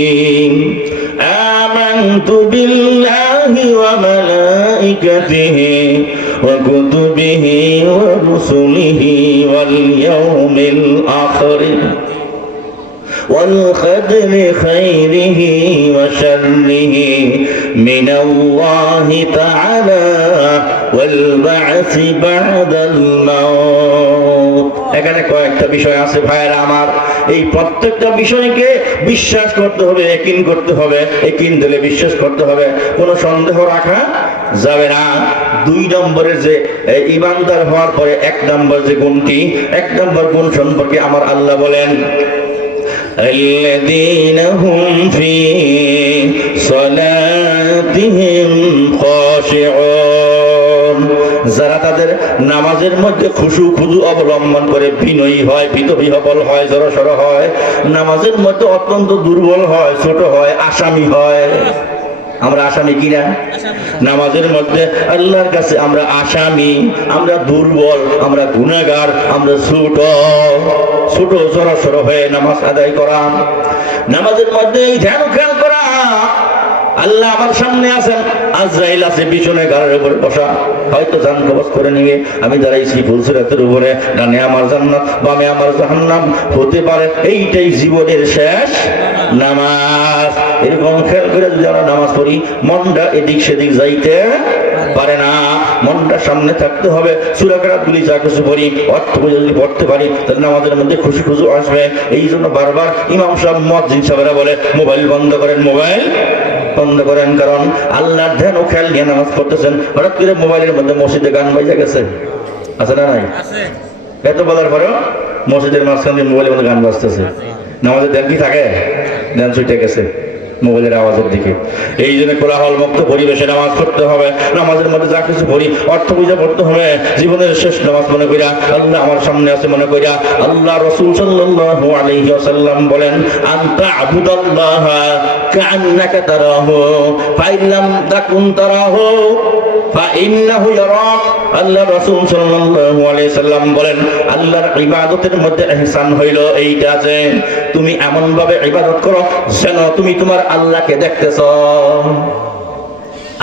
আমানতু বিল্লাহি ওয়া মালাইকাতিহি ওয়া কুতুবিহি ওয়া রুসুলিহি ওয়াল ইয়াউমিল আখির والقدر خيره وشره من الله تعالى والبعث بعد الموت। এখানে কয়েকটা বিষয় আছে ভাইরা আমার, এই প্রত্যেকটা বিষয়কে বিশ্বাস করতে হবে, ইয়াকিন করতে হবে। ইয়াকিন দিলে বিশ্বাস করতে হবে, কোনো সন্দেহ রাখা যাবে না। 2 নম্বরের যে ঈমানদার হওয়ার পরে 1 নম্বর যে গুণটি, 1 নম্বর গুণ সম্পর্কে আমার আল্লাহ বলেন, الذين هم في صلاتهم خاشعون। যারা তাদের নামাজের মধ্যে খুশু খুজু অবলম্বন করে বিনয়ী হয়, ভীতবিহ্বল হয়, জড়সড় হয়, নামাজের মধ্যে অত্যন্ত দুর্বল হয়, ছোট হয়, আসামি হয়। আমরা আসামি কিনা? নামাজের মধ্যে আল্লাহর কাছে আমরা আসামি, আমরা দুর্বল, আমরা গুনাহগার, আমরা ছোট ছোট জড়সড় হয়ে নামাজ আদায় করা। নামাজের মধ্যে ধ্যান খেয়াল করা, আল্লাহ আমার সামনে আছেন, আজরাইল আছে পিছনে গাড়ির উপরে বসা, হয়তো জান কবজ করে নিবে। আমি দাঁড়াইছি ফুলসিরাতের উপরে, ডানে আমার জান্নাত, বামে আমার জাহান্নাম হতে পারে। এইটাই জীবনের শেষ নামাজ। এরকম খেয়াল করে যদি আমরা নামাজ পড়ি, মনটা এদিক সেদিক যাইতে পারে না, মনটা সামনে থাকতে হবে। সূরা কেরাত গুলি যা কিছু পড়ি, অর্থ বুঝে যদি পড়তে পারি, তাহলে আমাদের মধ্যে খুশি খুশি আসবে। এই জন্য বারবার ইমাম সাহেব, মুয়াজ্জিন সাহেবরা বলে, মোবাইল বন্ধ করেন, মোবাইল বন্ধ করেন। কারণ আল্লাহর ধ্যান ও খেয়াল নিয়ে নামাজ পড়তেছেন, হঠাৎ করে মোবাইলের মধ্যে মসজিদে গান বাজে গেছে, আছে না নাই? এত বলার পরেও মসজিদের মাঝখানে মোবাইলের মধ্যে গান বাজতেছে, নামাজের ধ্যান কি থাকে? ধ্যান ছুটে গেছে মোবাইলের আওয়াজের দিকে। এই জন্য কোলাহল মুক্ত পরিবেশে নামাজ পড়তে হবে। নামাজের মধ্যে যা কিছু পড়ি অর্থ বুঝে পড়তে হবে। জীবনের শেষ নামাজ মনে করিয়া, আল্লাহ আমার সামনে আছে মনে করিয়া। আল্লাহ রাসূল সাল্লাল্লাহু আলাইহি ওয়াসাল্লাম বলেন, আনতা আবুদাল্লাহ কাআন্নাকা তারাহু ফাইন লাম তাকুন তারাহু ফাইন্নাহু ইয়ারাক। আল্লাহ রাসূল সাল্লাল্লাহু আলাইহি সাল্লাম বলেন, আল্লাহর ইবাদতের মধ্যে ইহসান হইল এইটা যে তুমি এমন ভাবে ইবাদত করো যেন তুমি তোমার আল্লাহকে দেখতেছ।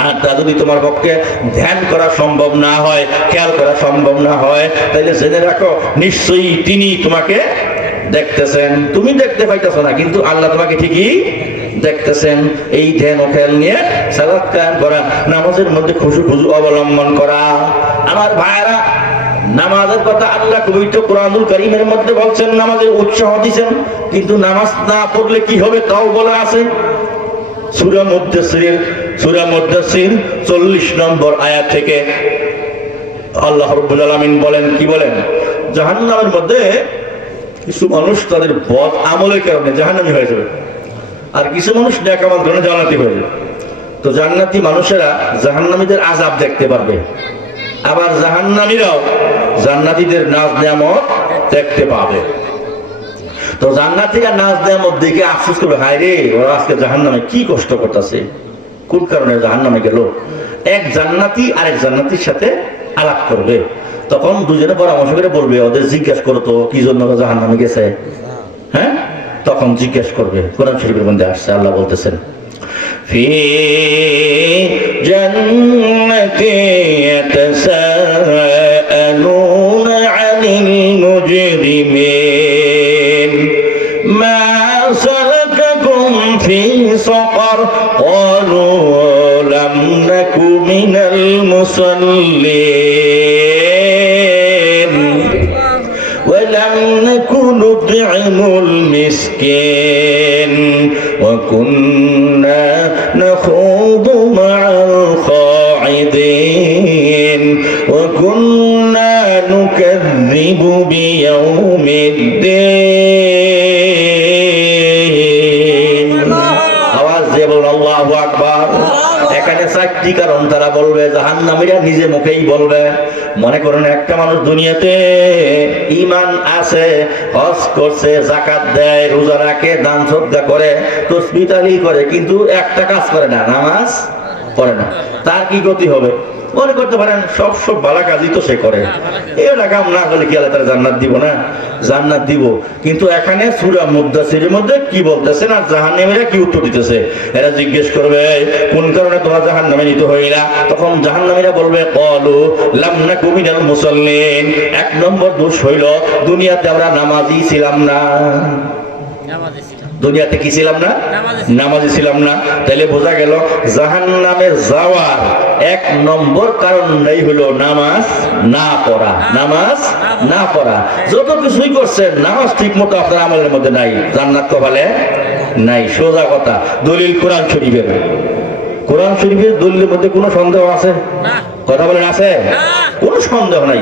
আর তা যদি তোমার পক্ষে ধ্যান করা সম্ভব না হয়, খেয়াল করা সম্ভব না হয়, তাহলে জেনে রাখো নিশ্চয়ই তিনি তোমাকে দেখতেছেন। তুমি দেখতে পাইতেছ না, কিন্তু আল্লাহ তোমাকে ঠিকই দেখতেছেন। এই ধ্যান ও খেয়াল নিয়ে সালাত কায়েম করা, নামাজের মধ্যে খুশু খুজু অবলম্বন করা। আমার ভাইয়েরা, নামাজের কথা আল্লাহ পবিত্র কোরআনুল কারীমের মধ্যে বলছেন, নামাজের উৎসাহ দিবেন, কিন্তু নামাজ না পড়লে কি হবে তাও বলা আছে। সূরা মুদ্দাসসির 40 নম্বর আয়াত থেকে আল্লাহ রাব্বুল আলামিন বলেন, কি বলেন? জাহান্নামের মধ্যে কিছু মানুষ তাদের বদ আমলের কারণে জাহান্নামী হয়ে যাবে, আর কিছু মানুষ নেক আমল করে জান্নাতি হয়ে যাবে। তো জান্নাতি মানুষেরা জাহান্নামীদের আযাব দেখতে পারবে, আবার জাহান্নামীরাও জান্নাতীদের নাজ নিয়ামত দেখতে পাবে। তো জান্নাতীরা নাজ নিয়ামত দেখে আফসোস করবে, হায় রে ওরা আজকে জাহান্নামে কি কষ্ট করতেছে, কোন কারণে জাহান্নামে গেল। এক জান্নাতি আরেক জান্নাতির সাথে আলাপ করবে, তখন দুজনে পরামর্শ করে বলবে, ওদের জিজ্ঞেস করো তো কি জন্য জাহান্নামে গেছে। হ্যাঁ, তখন জিজ্ঞেস করবে। কোরআন শরীফের মধ্যে আসছে, আল্লাহ বলতেছেন, ফি জান্নাতি ইয়াতাসাআলুনা আনিল মুজরিমিন মা সালাকাকুম ফি সাকার ক্বালু লাম নাকু মিনাল মুসাল্লিন ওয়া লাম নাকু নুত'imul মিসকিন ওয়া কুন্না نخوض مع الخاعدين وكنا نكذب بيوم الدين আওয়াজ দিয়ে বলুন আল্লাহু আকবার। এখানে চারটি কারণ তারা বলবে, জাহান্নামীরা নিজে মুখেই বলবে। মনে করেন একটা মানুষ দুনিয়াতে ঈমান আছে, হজ করছে, যাকাত দেয়, রোজা রাখে, দান সদকা করে, তাসবিহ তাহলিল করে, কিন্তু একটা কাজ করে না, নামাজ পড়ে না। তার কি গতি হবে? মনে করতে পারেন সব ভালো কাজই তো সে করে, এটা কাম না করলে কি আল্লাহ তার জান্নাত দিব না? জান্নাত দিব। কিন্তু এখানে সূরা মুদ্দাসিরের মধ্যে কি বলতেছেন আর জাহান্নামীরা কি উত্তর দিতেছে? এরা জিজ্ঞেস করবে, কোন কারণে তোমরা জাহান্নামে নিতে হইলা? তখন জাহান্নামীরা বলবে, ক্বালু লাম নাকু মিনাল মুসাল্লিন। এক নম্বর দোষ হইল দুনিয়াতে আমরা নামাজি ছিলাম না। দুনিয়াতে কি ছিলাম না? নামাজি ছিলাম না। তাহলে বোঝা গেল জাহান্নামে যাওয়ার এক নম্বর কারণ নাই হলো নামাজ না পড়া। নামাজ না পড়া। যত কিছুই করছেন, নামাজ ঠিক মতো আপনার আমলের মধ্যে নাই, জান্নাত কপালে নাই। সোজা কথা। দলিল কোরআন শরীফের। কোরআন শরীফের দলিলের মধ্যে কোনো সন্দেহ আছে? কথা বলেন, আছে? কোনো সন্দেহ নাই,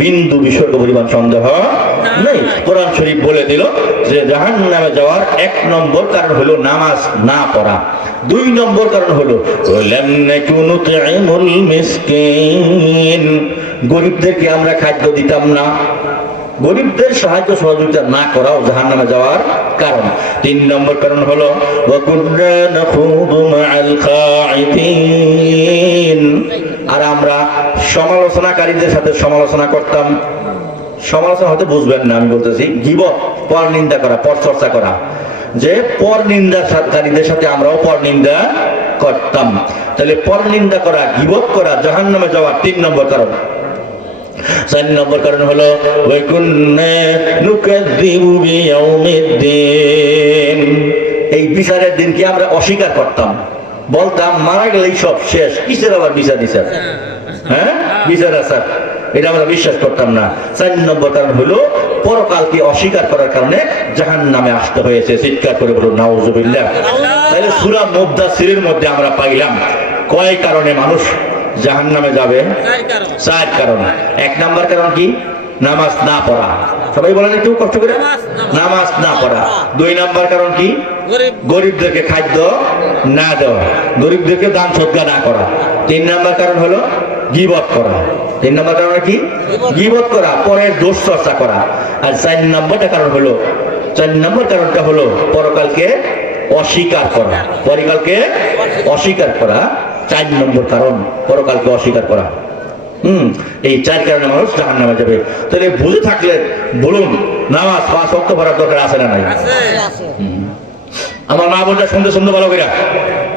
বিন্দু বিসর্গ পরিমাণ সন্দেহ নেই। কোরআন শরীফ বলে দিল যে জাহান্নামে যাওয়ার এক নম্বর কারণ হলো নামাজ না পড়া। দুই নম্বর কারণ হলো লাম নাকু নুত'imul মিসকিন, গরিবদেরকে আমরা খাদ্য দিতাম না। গরিবদের সাহায্য সহযোগিতা না করাও জাহান্নামে যাওয়ার কারণ। তিন নম্বর কারণ হলো ওয়া কুন্না নাখুদু মা'আল খাইদিন, আর আমরা সমালোচনাকারীদের সাথে সমালোচনা করতাম। সমালোচনা হতে বুঝবেন না, আমি বলতেছি গীবত, পর নিন্দা করা, পর চর্চা করা। যে পর নিন্দাকারীদের সাথে আমরাও পর নিন্দা করতাম। তাহলে পর নিন্দা করা, গীবত করা জাহান্নামে যাওয়ার তিন নম্বর কারণ। চার নম্বর কারণ হলো ওয়া কুন্না নুকাযযিবু বিয়াউমিদ্দিন, এই বিচারের দিনকে আমরা অস্বীকার করতাম, বলতাম মারা গেলেই সব শেষ, কিসের আবার বিচার দিছে? হ্যাঁ, বিচার আছে, এটা আমরা বিশ্বাস করতাম না। চার নম্বর কারণ হলো পরকালকে অস্বীকার করার কারণে জাহান্নামে আসতে হয়েছে। চিৎকার করে বলুন নাউযুবিল্লাহ। তাহলে সূরা মুদ্দাসিরের মধ্যে আমরা পাইলাম কয় কারণে মানুষ জাহান্নামে যাবে? চার কারণ। এক নাম্বার কারণ কি? নামাজ না পড়া। সবাই বলেন একটু কষ্ট করে, নামাজ না পড়া। দুই নাম্বার কারণ কি? গরিবদেরকে খাদ্য না দেওয়া, গরিবদেরকে দান সদকা না করা। তিন নাম্বার কারণ হলো গীবত করা। তিন নাম্বার কারণ কি? গীবত করা, পরের দোষ চর্চা করা। আর চার নাম্বারটা কারণ হলো, চার নম্বর কারণটা হলো পরকালকে অস্বীকার করা। পরকালকে অস্বীকার করা চার নম্বর কারণ, পরকালকে অস্বীকার করা। এই চার কারণে মানুষ জাহান্নামে যাবে। তাহলে বুঝে থাকলে বলুন, নামাজ 5 ওয়াক্ত পড়ার দরকার আছে না নাই? আমার মা বোনরা শুনতে শুনতে ভালো করে,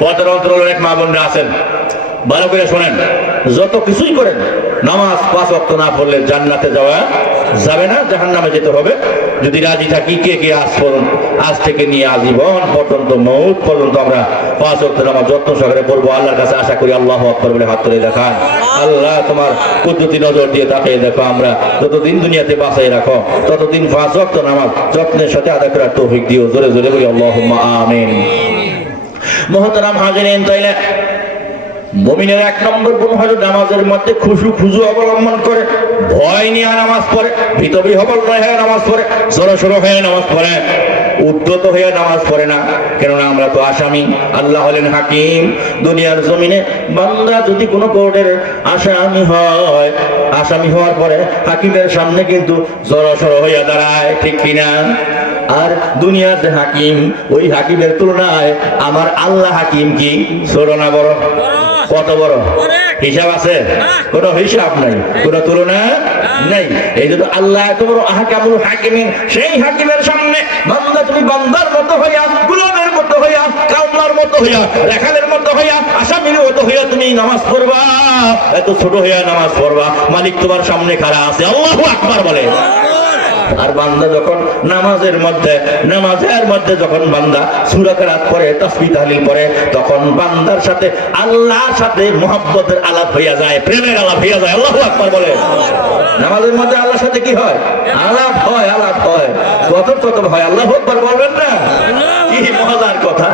পর্দার অন্তরালে অনেক মা বোনরা আছেন, ভালো করে শোনেন। যত কিছুই করেন, নামাজ 5 ওয়াক্ত না পড়লে জান্নাতে যাওয়া যাবে না, জাহান্নামে যেতে হবে। যদি রাজি থাকি কে কে আজ থেকে নিয়ে আজীবন পর্যন্ত মৌত পর্যন্ত আমরা 5 ওয়াক্ত নামাজ যত্ন সহকারে পড়বো, আল্লাহর কাছে আশা করি। আল্লাহু আকবার বলে হাত তুলে দেখান। আল্লাহ তোমার কুদরতি নজর দিয়ে তাকিয়ে দেখো, আমরা যতদিন দুনিয়াতে বাঁচাই রাখো ততদিন 5 ওয়াক্ত নামাজ যত্নের সাথে আদায় করার তৌফিক দিও। জোরে জোরে বলি আল্লাহুম্মা আমিন। মুহতারাম হাজিরিন, তাইলে মুমিনের 1 নম্বর গুণ হলো নামাজের মধ্যে খুজু অবলম্বন করে, ভয় নিয়ে নামাজ পড়ে, ভীতবিহ্বল হয়ে নামাজ পড়ে, সরসর হয়ে নামাজ পড়ে, উদ্ধত হয়ে নামাজ পড়ে না। কেননা আমরা তো আসামি, আল্লাহ হলেন হাকিম। দুনিয়ার জমিনে বান্দা যদি কোনো কোর্টের আসামি হয়, আসামি হওয়ার পরে হাকিমের সামনে কিন্তু সরসর হয়ে দাঁড়ায়, ঠিক কিনা? আর দুনিয়ার যে হাকিম, ওই হাকিমের তুলনায় আমার আল্লাহ হাকিম কি ছোট না বড়? কত বড়? হিসাব আছে? কোন হিসাব নাই, কোন তুলনা নাই। এই জন্য আল্লাহ এত বড় আহকামুল হাকিমিন, সেই হাকিমের সামনে বান্দা তুমি বান্দার মতো হইয়া, গোলামের মতো হইয়া, কামলার মতো হইয়া, রাখালের মতো হইয়া, আসামির মতো হইয়া তুমি নামাজ পড়বা। এত ছোট হইয়া নামাজ পড়বা, মালিক তোমার সামনে খাড়া আছে। আল্লাহু আকবার বলে। আর বান্দা যখন নামাজের মধ্যে যখন বান্দা সূরা কিরাত পড়ে, তাসবিহ তাহলিল পড়ে, তখন বান্দার সাথে আল্লাহর সাথে মুহাব্বতের আলাপ হইয়া যায়, প্রেমের আলাপ হইয়া যায়। আল্লাহু আকবার বলে। নামাজের মধ্যে আল্লাহর সাথে কি হয়? আলাপ হয়, আলাপ হয়। কত হয়? আল্লাহু আকবার বলবেন না? কি মজার কথা,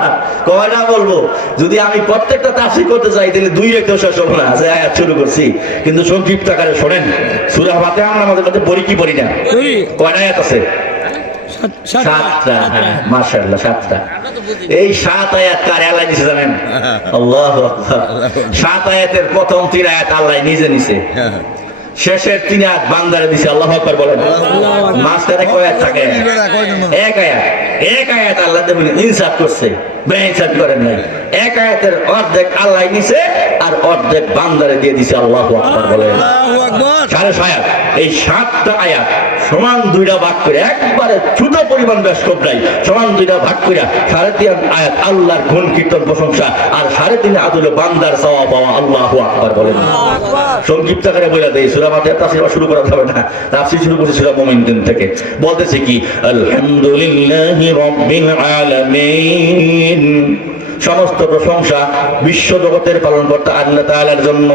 কয়টা বলবো? যদি আমি প্রত্যেকটা তাফসীর করতে যাই তাহলে 2 রেখাও শেষ হবে না। যে আয়াত শুরু করছি, কিন্তু সংক্ষিপ্ত আকারে শোনেন। সূরা ফাতিহা আমরা আমাদের মধ্যে পড়ি কি পড়ি না? কয়টা আয়াত আছে? 7টা। মাশাআল্লাহ, 7টা। এই 7 আয়াত কার আল্লাহ দিয়েছে জানেন? আল্লাহু আকবার। 7 আয়াতের প্রথম 3 আয়াত আল্লাহ নিজে নিছে, শেষের 3 আয়াত বান্দারে দিছে। আল্লাহু আকবার বলেন। মাঝখানে কয় আয়াত থাকে? এক আয়াত আল্লাহ দেবেন ইনসাফ করছে, বেইনসাফ করেন নাই। এক আয়াতের অর্ধেক আল্লাহ নিছে আর অর্ধেক বান্দারে দিয়ে দিছে। আল্লাহু আকবার বলেন। 6.5 আয়াত। এই 7টা আয়াত সমান 2টা ভাগ করে, একবারে ছোট পরিমাণ বেশ কম নাই, সমান 2টা ভাগ করে 3.5 আয়াত আল্লাহর গুণ কীর্তন প্রশংসা, আর 3.5 আয়াত হলো বান্দার চাওয়া পাওয়া। আল্লাহু আকবার বলেন। সংক্ষিপ্ত করে বলে দেই, সূরা ফাতিহা তাফসীর শুরু করা যাবে না। তাফসীর শুরু করেছি সূরা মুমিন থেকে, বলতেছে কি? আলহামদুলিল্লাহি রাব্বিল আলামিন। সমস্ত প্রশংসা বিশ্ব জগতের পালনকর্তা আল্লাহ তাআলার জন্য।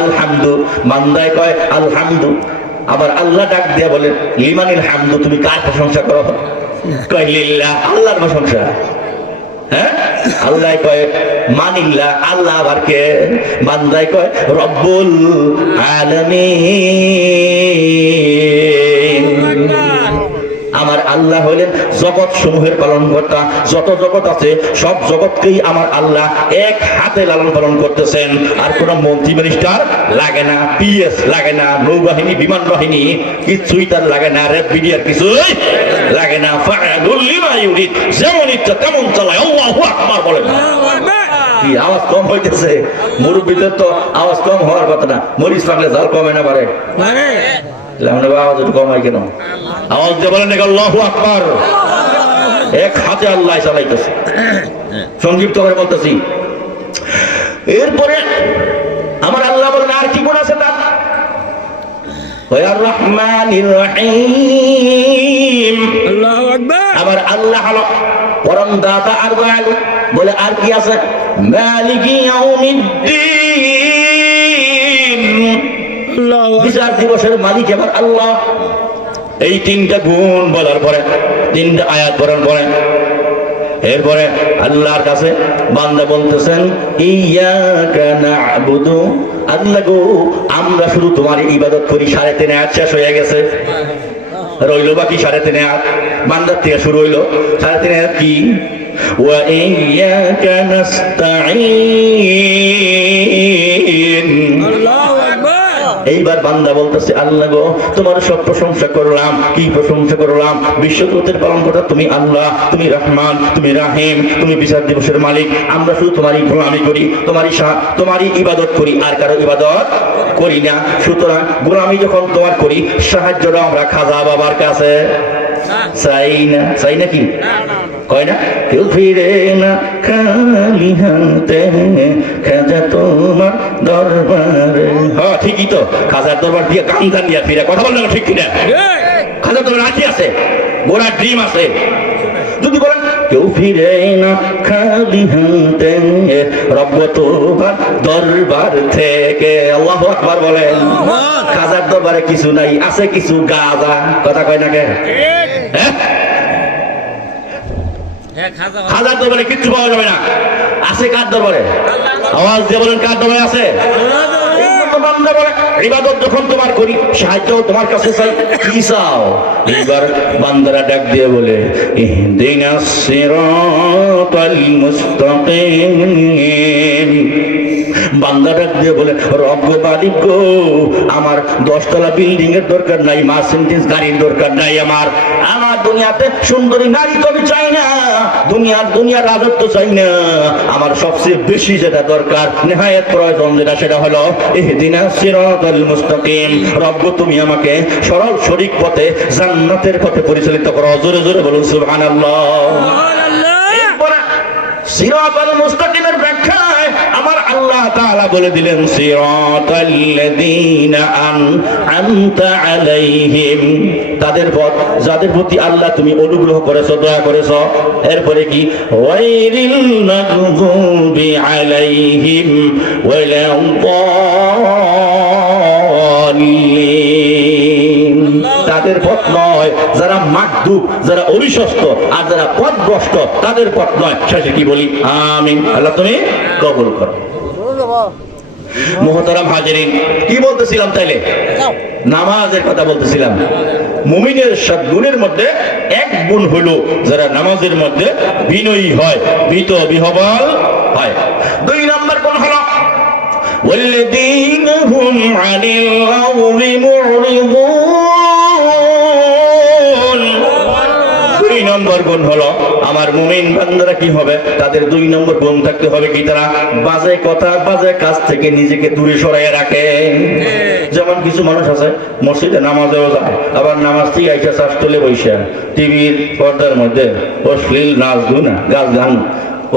আলহামদু, বান্দায় কয় আলহামদু। আবার আল্লাহ ডাক দিয়ে বলেন লিমানিল হামদু, তুমি কার প্রশংসা করো? কয় লিল্লাহ, আল্লাহর প্রশংসা। হ্যাঁ, আল্লাহ কয় মানিল্লাহ, আল্লাহ আবার কে? বান্দায় কয় রব্বুল আলামিন। আমার আল্লাহ হলেন জগৎ সমূহের পালনকর্তা। যত জগৎ আছে সব জগৎকেই আমার আল্লাহ এক হাতে লালন পালন করতেছেন। আর কোন মন্ত্রী মিনিস্টার লাগে না, পিএস লাগে না, নৌবাহিনী বিমান বাহিনী কিছুই তার লাগে না, র্যাব বিডিআর কিছুই লাগে না। ফাআলুল লিমা ইউরিদ, যেমন ইচ্ছা তেমন চালায়। আল্লাহু আকবার বলেন। কি আওয়াজ কম হইতেছে? মুরব্বীদের তো আওয়াজ কম হওয়ার কথা না, মরিচ পাকলে জাল কমে না পারে? আওয়াজ একটু কম হয় কেন? আওয়াজ দিয়ে বলেন আল্লাহু আকবার। এক হাতে আল্লাহ চালাইতেছে। সংক্ষিপ্ত করে বলতেছি। এরপরে আমার আল্লাহ বলেন আর কি গুণ আছে তার? ওয়া রহমানির রহিম। আল্লাহু আকবার। আমার আল্লাহ হলো পরম দাতা আর দয়ালু। বলে আর কি আছে? মালিকি ইয়াউমিদ্দিন। বিচার দিবসের মালিক আমার আল্লাহ। এই 3টা গুণ বলার পরে, 3টা আয়াত পড়ার পরে, এরপরে আল্লাহর কাছে বান্দা বলতেছেন ইয়াকা না'বুদু, আল্লাহ গো আমরা শুধু তোমার ইবাদত করি। 3.5 আয়াত শেষ হয়ে গেছে, রইল বাকি 3.5 আয়াত। বান্দার থেকে শুরু হইল 3.5 আয়াত কি? ওয়া ইয়াকা নাস্তাঈন। এইবার বান্দা বলতেছে আল্লাহ গো তোমার সব প্রশংসা করলাম। কি প্রশংসা করলাম? বিশ্বজগতের পালনকর্তা তুমি আল্লাহ, তুমি রহমান, তুমি রাহিম, তুমি বিচার দিবসের মালিক। আমরা শুধু তোমারই গোলামি করি, তোমারই ইবাদত করি, আর কারো ইবাদত করি না। সুতরাং গোলামি যখন তোমার করি, সাহায্যটা আমরা খাজা বাবার কাছে চাই না। চাই নাকি? কয় না? কেউ ফিরে না খালি হাতে, খাজা তোমার দরবারে। হ্যাঁ ঠিকই তো। খাজার দরবার দিয়ে গামছা নিয়ে ফিরে কথা বললেন ঠিক কিনা? খাজার দরবার রাখি আছে, গোড়ার ডিম আছে। যদি বলেন কেউ ফিরে না খালি হাতে রব্ব তোমার দরবার থেকে, আল্লাহু আকবার বলেন। খাজার দরবারে কিছু নাই, আছে কিছু গাঁজা, কথা কয় না কে? খাজার দরবারে কিচ্ছু পাওয়া যাবে না, আছে কার দরবারে? আওয়াজ দিয়ে বলেন কার দরবারে আছে? ইবাদত যখন তোমার করি, সাহায্য তোমার কাছে চাই, কি চাও? এবার বান্দারা ডাক দিয়ে বলে ইহদিনাস সিরাতাল মুস্তাকিম। বান্দা ডাক দিয়ে বলে রব্ব মালিক গো, আমার 10 তলা বিল্ডিং এর দরকার নাই, মার্সিডিজ গাড়ির দরকার নাই, আমার দুনিয়াতে সুন্দরী নারী তো আমি চাই না, দুনিয়ার রাজত্ব চাই না, আমার সবচেয়ে বেশি যেটা দরকার, নেহায়েত প্রয়োজন যেটা, সেটা হলো ইহদিনাস সিরাতাল মুস্তাকিম। রব্ব তুমি আমাকে সরল সঠিক পথে জান্নাতের পথে পরিচালিত করো। জোরে জোরে বলুন সুবহানাল্লাহ। সিরাতাল মুস্তাকিমের ব্যাখ্যায় আমার আল্লাহ তাআলা বলে দিলেন সিরাতাল্লাযীনা আন'আমতা আলাইহিম, তাদের পথ যাদের প্রতি আল্লাহ তুমি অনুগ্রহ করেছো, দয়া করেছো। এরপরে কি গায়রিল মাগদুবি আলাইহিম ওয়ালাদ-দাল্লিন, তাদের পথ নয় যারা মাগদুব, যারা অভিশপ্ত, আর যারা পথভ্রষ্ট তাদের পথ নয়। শেষে কি বলি? আমিন। আল্লাহ তুমি কবুল করো। মুহতারাম হাজিরিন, কি বলতেছিলাম তাইলে? নামাজের কথা বলতেছিলাম। মুমিনের 7 গুণের মধ্যে এক গুণ হলো যারা নামাজের মধ্যে বিনয়ী হয়, ভীত বিহ্বল হয়। 2 নম্বর গুণ হলো ওয়াল্লাযীনা হুম আনিল লাগবি মুরিদুন। 2 নম্বর গুণ হলো আমার মুমিন বান্দারা কি হবে, তাদের 2 নম্বর গুণ থাকতে হবে কি? তারা বাজে কথা বাজে কাজ থেকে নিজেকে দূরে সরাইয়া রাখে। যেমন কিছু মানুষ আছে মসজিদে নামাজেও যায়, আবার নামাজ থেকে আইসা চাষতলে বৈশা টিভির পর্দার মধ্যে অশ্লীল নাচ গান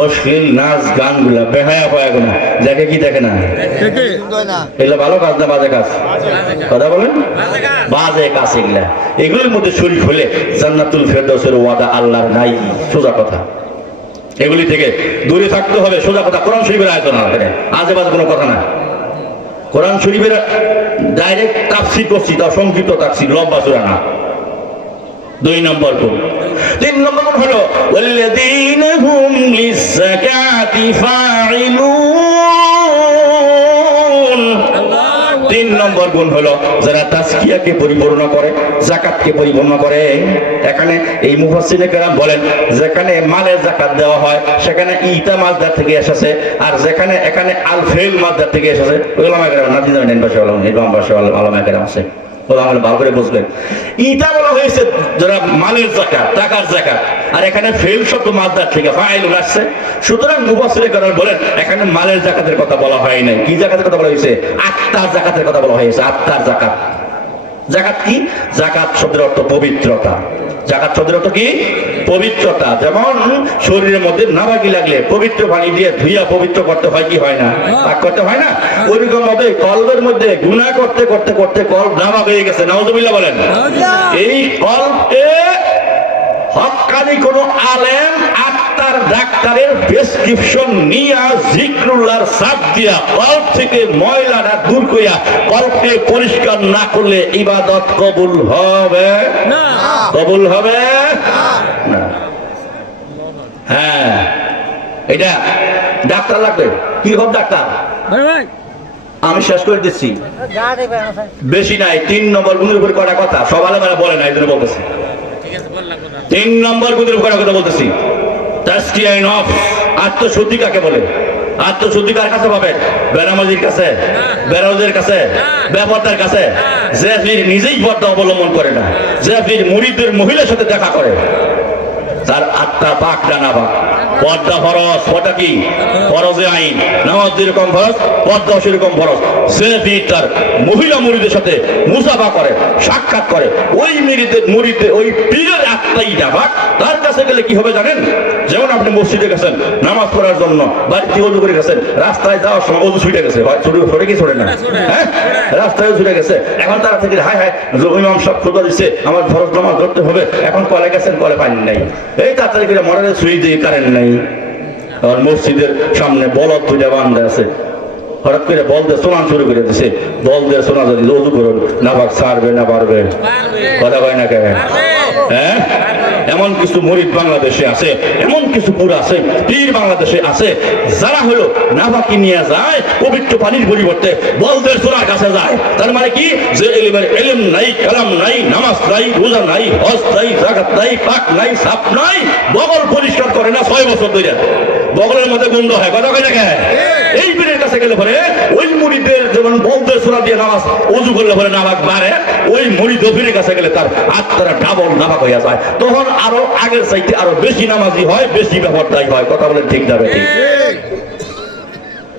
অশ্লীল নাচ গানগুলা বেহায়া পায়া গুনা দেখে কি দেখে না? এগুলো ভালো কাজ না বাজে কাজ? কথা বলেন, বাজে কাজ এগুলা। এগুলোর মধ্যে শরীক হলে জান্নাতুল ফেরদাউসের ওয়াদা আল্লাহর নাই, সোজা কথা। এগুলি থেকে দূরে থাকতে হবে, সোজা কথা। কোরআন শরীফের আয়তন আজে বাজে কোনো কথা না। কোরআন শরীফের ডাইরেক্ট তাফসীর করছি, তাও সংক্ষিপ্ত তাফসীর, লম্বা সূরা না। 2 নম্বর গুণ। 3 নম্বর গুণ হলো ওয়াল্লাযীনা হুম লিয-যাকাতি ফাঈলুন। 3 নম্বর গুণ হলো যারা তাজকিয়াকে পরিপূর্ণ করে, যাকাতকে পরিপূর্ণ করে। এখানে এই মুফাসসিরে কেরাম বলেন যেখানে মালের যাকাত দেওয়া হয় সেখানে ইতা মাসদার থেকে এসেছে, আর যেখানে এখানে আল ফেল মাসদার থেকে এসেছে। ওলামা কেরাম না জানেন, ভাষা আলামা কেরাম আছে, ভালো করে বুঝবেন। ইটা বলা হয়েছে যারা মালের যাকাত, টাকার যাকাত, আর এখানে ফেল শব্দ মাসদার থেকে ফাইলুন আসছে। সুতরাং মুফাসসিরে কেরাম বলেন এখানে মালের যাকাতের কথা বলা হয় নাই। কি যাকাতের কথা বলা হয়েছে? আত্মার যাকাতের কথা বলা হয়েছে। আত্মার যাকাত। যাকাত কি? যাকাত শব্দের অর্থ পবিত্রতা। যাকাত শব্দের অর্থ কি? পবিত্রতা। যেমন শরীরের মধ্যে নাবাকি লাগলে পবিত্র পানি দিয়ে ধুইয়া পবিত্র করতে হয় কি হয় না? পাক করতে হয় না? ওইরকম ভাবে কলবের মধ্যে গুনাহ করতে করতে করতে কলব নাবাক হয়ে গেছে, নাউযুবিল্লাহ বলেন। এই কলবে হক্কানি কোন আলেম আত্মার ডাক্তারের প্রেসক্রিপশন নিয়া জিকরুল্লাহর সাপ দিয়া কলব থেকে ময়লাটা দূর করিয়া কলবকে পরিষ্কার না করলে ইবাদত কবুল হবে না। কবুল হবে না। হ্যাঁ, এটা ডাক্তার লাগবে। কি হবে ডাক্তার? আমি শেষ করে দিচ্ছি, বেশি নাই। 3 নম্বর গুণের উপর কটা কথা সব আলেমেরা বলে না, এই জন্য বলতেছি। 3 নম্বর গুণের উপর কথা বলতেছি। তাজকিয়া নফস, আত্মশুদ্ধি কাকে বলে? আত্মশুদ্ধি কার কাছে পাবেন? বেনামাজির কাছে, বেরোজের কাছে, বেপরদার কাছে। যে ফির নিজেই পর্দা অবলম্বন করে না, যে ফির মুরিদের মহিলার সাথে দেখা করে, তার আত্মা পাক না পাক। পর্দা ফরজ, ওটা কি ফরজে আইন। নামাজ যেরকম ফরজ, পর্দা সেরকম ফরজ। সে তার মহিলা মুরিদের সাথে মুসাফা করে, সাক্ষাৎ করে, ওই মুরিদের ওই পীরের আত্মাই না পাক। তার কাছে গেলে কি হবে জানেন? যেমন আপনি মসজিদে গেছেন নামাজ পড়ার জন্য, বাড়িতে ওযু করে গেছেন, রাস্তায় যাওয়ার সময় ওযু ছুটে গেছে, ছুটে কি ছুটে না, হ্যাঁ রাস্তায় ছুটে গেছে। এখন তারা থেকে হায় হায় ইমাম সব খুতবা দিচ্ছে, আমার ফরজ নামাজ ধরতে হবে, এখন কলে গেছেন, কলে পানি নাই, এই তাড়াতাড়ি করে মরারে ছুঁই দিয়ে কারেন্ট নাই। আর মসজিদের সামনে বলদ দুইটা বান্ধা আছে, হঠাৎ করে বল দিয়ে শোনান শুরু করে দিছে, বল দিয়ে শোনা যদি ওযু করুন, না পাক ছাড়বে না পারবে, কথা কয় না কেন? হ্যাঁ, এমন কিছু মুরিদ বাংলাদেশে আছে, এমন কিছু পুর আছে, পীর বাংলাদেশে আছে, যারা হলো নাফাকি নিয়ে যায় পবিত্র পানির পরিবর্তে বলদের সোনার কাছে যায়। তার মানে কি? যে ইলম নাই, কালাম নাই, নামাজ নাই, রোজা নাই, হজ নাই, যাকাত নাই, পাক নাই, সাফ নাই, বগল পরিষ্কার করে না 6 বছর ধরে, বগলের মধ্যে গন্ধ হয়, কথা কয় না কেন? এই পীরের কাছে গেলে পরে ওই মুরিদের যেমন বলদের সোনা দিয়ে নামাজ ওযু করলে পরে নামাজ বাড়ে, ওই মুরিদ পীরের কাছে গেলে তার আত্মারা ডাবল নামাজ হয়ে যায়, তখন আরো আগের চাইতে আরো বেশি নামাজি হয়, বেশি ব্যবহারদায়ী হয়। কথা বলেন ঠিক যাবে? ঠিক।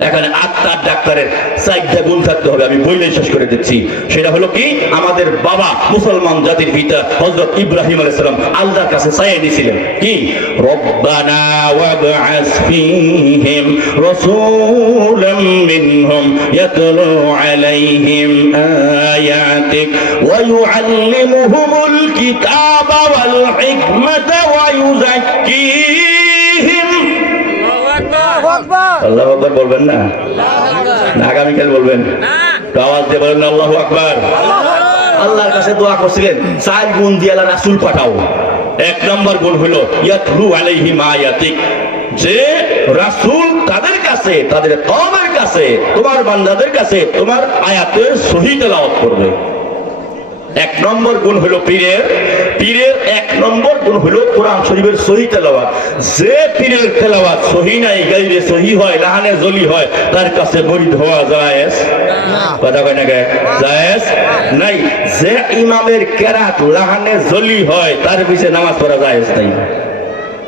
এখানে আত্মার ডাক্তারের 4টা গুণ থাকতে হবে, আমি বইলে শেষ করে দিচ্ছি। সেটা হলো কি? আমাদের বাবা মুসলমান জাতির পিতা হযরত ইব্রাহিম আলাইহিস সালাম আল্লাহর কাছে চাইয়ে নিয়েছিলেন কি? রব্বানা ওয়াবআস ফীহিম রাসূলাম মিনহুম ইয়াতলু আলাইহিম আয়াতিক ওয়া ইউআল্লিমুহুমুল কিতাবা ওয়াল হিকমাতা ওয়া ইউযাক্কিহিম। আল্লাহু আকবার বলবেন না? আগামীকাল বলবেন? আওয়াজ দিয়ে বলেন আল্লাহু আকবার। আল্লাহর কাছে দোয়া করছিলেন 4 গুণ দিয়ে আল্লাহ রাসূল পাঠাও। 1 নম্বর গুণ হলো ইয়াতলু আলাইহিম আয়াতিক, যে রাসূল তাদের কাছে, তাদের কওমের কাছে, তোমার বান্দাদের কাছে তোমার আয়াতের সহি তেলাওয়াত করবে। 1 নম্বর গুণ হলো পীরের 1 নম্বর গুণ হলো কোরআন শরীফের সহি তেলাওয়াত। যে পীরের তেলাওয়াত সহি নাই, গাইবে সহি হয়, লাহানে জলি হয়, তার কাছে মুরিদ হওয়া জায়েজ না। কথা কয় না? জায়েজ নাই। যে ইমামের কেরাত লাহানে জলি হয়, তার পিছে নামাজ পড়া জায়েজ নাই।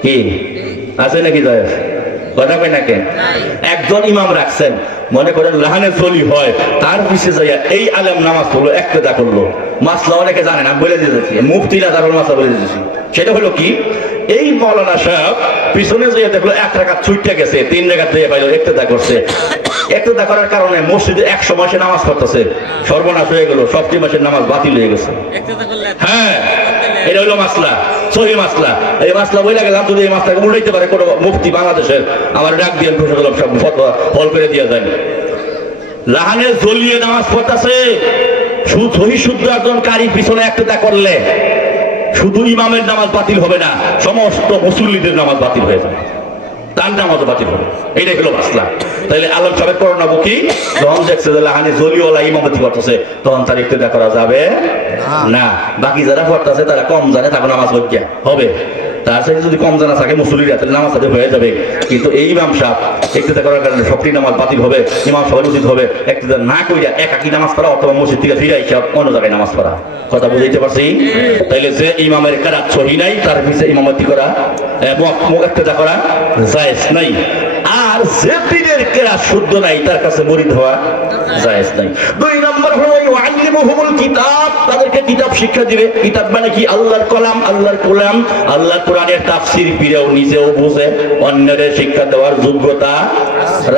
কি আছে নাকি জায়েজ? কথা কয় না কেন? একজন ইমাম রাখছেন, মনে করেন লাহানে জলি হয়, তার পিছে যাইয়া এই আলেম নামাজ পড়লো, ইক্তেদা করলো। মাসলা অনেকে জানে না, বলে দিয়েছি, মুফতিরা তার মাসলা বলে দিয়েছি। সেটা হলো কি? এই মাওলানা সাহেব পিছনে যাইয়া দেখলো 1 রাকাত ছুটে গেছে, 3 রাকাত দিয়ে পাইলো, ইক্তেদা করছে। ইক্তেদা করার কারণে মসজিদে 100 মাসে নামাজ পড়তেছে, সর্বনাশ হয়ে গেল, সবটি মাসের নামাজ বাতিল হয়ে গেছে। হ্যাঁ, এটা হলো মাসলা, সহি মাসলা। এই মাসলা বইলা গেলাম, যদি এই মাসলাকে উল্টাইতে পারে কোনো মুফতি বাংলাদেশের, আমার ডাক দিয়ে সব ফতোয়া ফল করে দিয়ে যায়। লাহানে জ্বলিয়ে নামাজ পড়তেছে, সহি শুদ্ধ একজন কারি পিছনে ইক্তেদা করলে শুধু ইমামের নামাজ বাতিল হবে না, সমস্ত মুসল্লিদের নামাজ বাতিল হয়ে যাবে, তার নামাজ বাতিল হবে। এইটাই হলো মাসলা। তাহলে আলম সাহেব করোনা বুকি যখন দেখছে যে লাহানে জলিওয়ালা ইমামতি করতেছে, তখন তার ইক্তেদা করা যাবে না। বাকি যারা পড়তেছে তারা কম জানে, তাকে নামাজ হজ্ঞা হবে। তার সাথে যদি কম জানা থাকে মুসল্লিরা, তাহলে নামাজ সাথে হয়ে যাবে। কিন্তু এই ইমাম সাহেব ইক্তেদা করার কারণে সবটি নামাজ বাতিল হবে। ইমাম সাহেবের উচিত হবে ইক্তেদা না কইরা একাকী নামাজ পড়া, অথবা মসজিদ থেকে ফিরে এসে অন্য জায়গায় নামাজ পড়া। কথা বুঝাইতে পারছি? তাইলে যে ইমামের কেরাত সহি নাই, তার পিছে ইমামতি করা, ইক্তেদা করা জায়েজ নাই। আর যে পীরের কেরাত শুদ্ধ নাই, তার কাছে মুরিদ হওয়া জায়েজ নাই। 2 নম্বর হলো ইউআল্লিমুহুমুল কিতাব, তাদেরকে কিতাব শিক্ষা দিবে। কিতাব মানে কি? আল্লাহর কলাম, আল্লাহর কোরআন, আল্লাহর কোরআনের তাফসীর পীরেও নিজেও বুঝে, অন্যের শিক্ষা দেওয়ার যোগ্যতা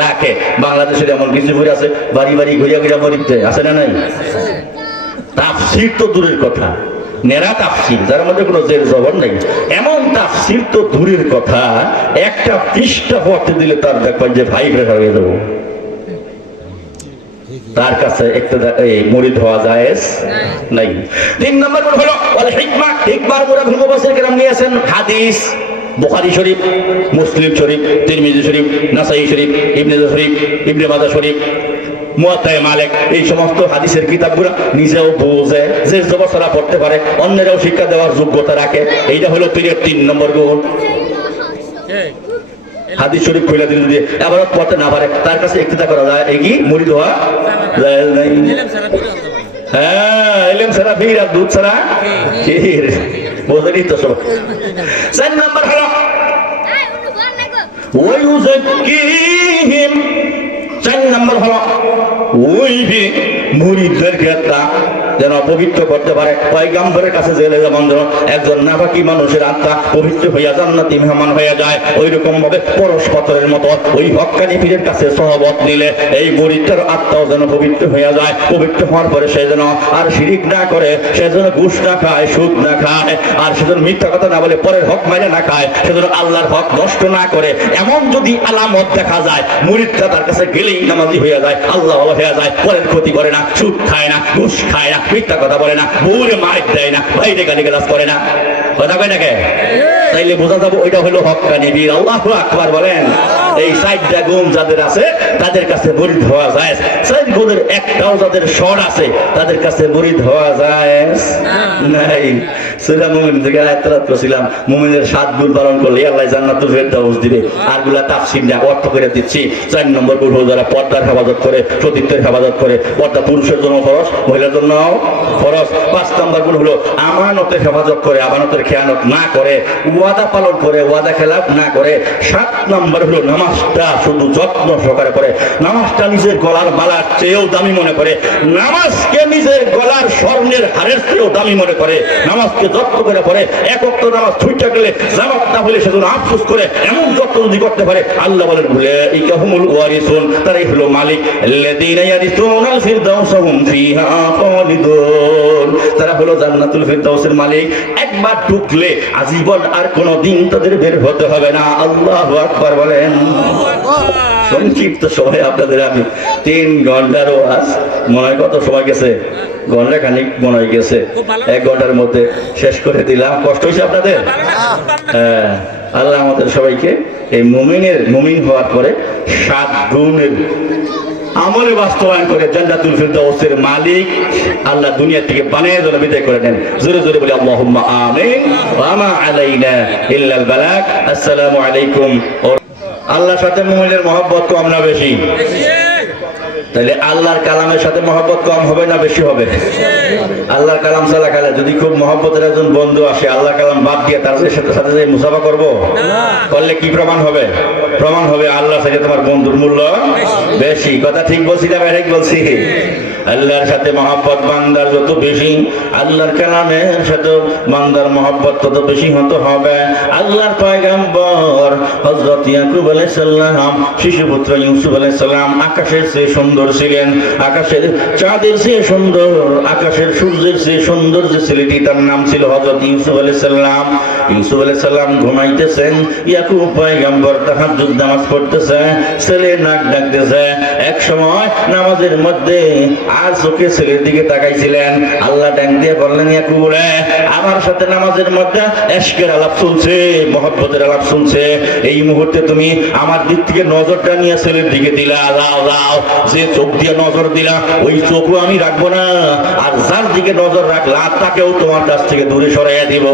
রাখে। বাংলাদেশের এমন কিছু পীর আছে, বাড়ি বাড়ি ঘুরিয়া ঘুরিয়া মরিদ দেয়, আছে না নাই? তাফসীর তো দূরের কথা, নেরা তাফসীর, যার মধ্যে কোনো জের জবর নেই, এমন তাফসীর তো দূরের কথা, একটা পৃষ্ঠা পড়তে দিলে তার দেখবেন যে ভাই প্রেশার হয়ে যাবো। তার কাছে মুরিদ হওয়া জায়েজ নাই। 3 নম্বর হলো ওয়াল হিকমা। হিকমার মুরাদ মুফাসসির কেরাম নিয়েছেন হাদিস, বুখারী শরীফ, মুসলিম শরীফ, তিরমিজি শরীফ, নাসাই শরীফ, ইবনে শরীফ, ইবনে মাজাহ শরীফ, মুয়াত্তা মালিক, এই সমস্ত হাদিসের কিতাবগুলো নিজেও বোঝে, যে যুবকরা পড়তে পারে, অন্যরাও শিক্ষা দেওয়ার যোগ্যতা রাখে। এইটা হলো পীরের 3 নম্বর গুণ। হাদিস শরীফ খুলে দিলে যদি আবার পড়তে না পারে, তার কাছে ইক্তেদা করা যায়, এই কি মুরিদ হওয়া জায়েজ নাই। হ্যাঁ, ইলম ছাড়া পীর আর দুধ ছাড়া ক্ষীর। বোঝেনি তো সবাই। 4 নম্বর হলো ওই উযাক্কিহিম, 4 নম্বর হলো ওই মুরিদদেরকে যেন পবিত্র করতে পারে। পয়গম্বরের কাছে গেলে যেমন যেন একজন নাপাকি মানুষের আত্মা পবিত্র হইয়া জান্নাতি মেহমান হয়ে যায়, ওই রকম ভাবে পরশ পাথরের মতো ওই হক্কানি পীরের কাছে সহবত নিলে এই মুরিদটার আত্মাও যেন পবিত্র হইয়া যায়। পবিত্র হওয়ার পরে সে যেন আর শিরিক না করে, সে যেন ঘুষ না খায়, সুদ না খায়, আর সে যেন মিথ্যা কথা না বলে, পরের হক মাইরে না খায়, সে যেন আল্লাহর হক নষ্ট না করে। এমন যদি আলামত দেখা যায়, মুরিদটা তার কাছে গেলেই নামাজি হইয়া যায়, আল্লাহ হইয়া যায়, পরের ক্ষতি করে না, সুদ খায় না, ঘুষ খায় না, মিথ্যা কথা বলে না, বউরে মাইর দেয় না, ভাইরে গালিগালাজ করে না। কথা কয় না কে? তাইলে বোঝা যাবো ওইটা হলো হক্কানি বীর। আল্লাহু আকবার বলেন। এই 4টা গুণ যাদের আছে তাদের কাছে মুরিদ হওয়া যায়। 4 গুণের একটাও যাদের শর্ট আছে তাদের কাছে মুরিদ হওয়া যায় নাই। সূরা মুমিন থেকে আয়াত তেলাওয়াত করেছিলাম, মুমিনের 7 গুণ পালন করলে আল্লাহ জান্নাতুল ফেরদাউস দিবে। আরগুলা তাফসীর না অর্থ করে দিচ্ছি। 4 নম্বর গুণ হলো যারা পর্দার হেফাজত করে, সতীত্বের হেফাজত করে। পর্দা পুরুষের জন্য ফরজ, মহিলার জন্য ফরজ। 5 নম্বর গুণ হলো আমানতের হেফাজত করে, আমানতের খেয়ানত না করে, ওয়াদা পালন করে, ওয়াদা খেলাফ না করে। 7 নম্বর হলো নামাজটা শুধু যত্ন সহকারে করে, নামাজটা নিজের গলার মালার চেয়েও দামি মনে করে, নামাজকে নিজের গলার স্বর্ণের হারের চেয়েও দামি মনে করে, নামাজকে যত্ন করে পড়ে। এক ওয়াক্ত নামাজ ছুটে গেলে জামাত না হলে সেজন্য আফসোস করে, এমন যত্ন যদি করতে পারে আল্লাহ বলেন উলাইকা হুমুল ওয়ারিসুন, তারাই হলো মালিক, আল্লাযীনা ইয়ারিসুনাল ফিরদাউসা হুম ফিহা খালিদুন, তারা হলো জান্নাতুল ফিরদাউসের মালিক। একবার ঢুকলে আজীবন আর কোনো দিন তাদের বের হতে হবে না। আল্লাহু আকবার বলেন। সংক্ষিপ্ত সময় আপনাদের আমি 3 ঘন্টার ওয়াজ, মনে হয় কত সময় গেছে, ঘন্টা খানিক মনে হয় গেছে, 1 ঘন্টার মধ্যে শেষ করে দিলাম। কষ্ট হয়েছে আপনাদের? হ্যাঁ, আল্লাহ আমাদের সবাইকে এই মুমিন হওয়ার পরে 7 গুণের আমলে বাস্তবায়ন করে জান্নাতুল ফিরদাউসের মালিক আল্লাহ দুনিয়া থেকে বানিয়ে যেন বিদায় করে নেন। জোরে জোরে বলি আল্লাহুম্মা আমিন। ওয়া মা আলাইনা ইল্লাল বালাগ। আসসালামু আলাইকুম। আল্লাহর সাথে মুমিনের মহব্বত কম না বেশি? তাহলে আল্লাহর কালামের সাথে মহব্বত কম হবে না বেশি হবে? আল্লাহর কালাম ছাড়া কালে যদি খুব মহব্বতের একজন বন্ধু আসে, আল্লাহ কালাম বাদ দিয়ে তার সাথে যে মুসাফা করবো, করলে কি প্রমাণ হবে? প্রমাণ হবে আল্লাহ থেকে তোমার বন্ধুর মূল্য বেশি। কথা ঠিক বলছি না ঠিক বলছি? আল্লাহর সাথে মহব্বত বান্দার যত বেশি, আল্লাহর কালামের সাথে বান্দার মহব্বত তত বেশি হতে হবে। আল্লাহর পয়গম্বর হযরত ইয়াকুব আলাইহিস সালাম, শিশুপুত্র ইউসুফ আলাইহিস সালাম আকাশের চেয়ে সুন্দর ছিলেন, আকাশের চাঁদের চেয়ে সুন্দর, আকাশের সূর্যের চেয়ে সুন্দর যে ছেলেটি, তার নাম ছিল হযরত ইউসুফ আলাইহিস সালাম। ইউসুফ আলাইহিস সালাম ঘুমাইতেছেন, ইয়াকুব পয়গম্বর তাহাজ্জুদ নামাজ পড়তেছে, ছেলে নাক ডাকতেছে। এক সময় নামাজের মধ্যে আর চোখে ছেলের দিকে তাকাইছিলেন, আল্লাহ ডাক দিয়ে বললেন, ইয়াকুব রে, আমার সাথে নামাজের মধ্যে ইশকের আলাপ চলছে, মহব্বতের আলাপ চলছে, এই মুহূর্তে তুমি আমার দিক থেকে নজরটা নিয়ে ছেলের দিকে দিলা, লাও লাও, যে চোখ দিয়ে নজর দিলা ওই চোখও আমি রাখবো না, আর যার দিকে নজর রাখলা তাকেও তোমার কাছ থেকে দূরে সরাইয়া দিব।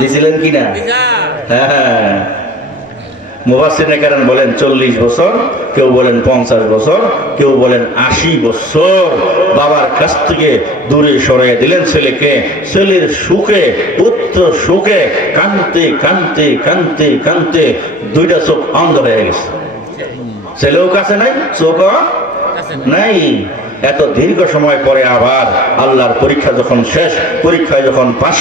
দিছিলেন কিনা? হ্যাঁ। মুফাসসিরিনে কেরাম বলেন 40 বছর, কেউ বলেন 50 বছর, কেউ বলেন 80 বছর বাবার কাছ থেকে দূরে সরাইয়া দিলেন ছেলেকে। ছেলের সুখে, পুত্র সুখে কানতে কানতে কানতে কানতে 2টা চোখ অন্ধ হয়ে গেছে। ছেলেও কাছে নাই, চোখও নাই। এত দীর্ঘ সময় পরে আবার আল্লাহর পরীক্ষা যখন শেষ, পরীক্ষায় যখন পাশ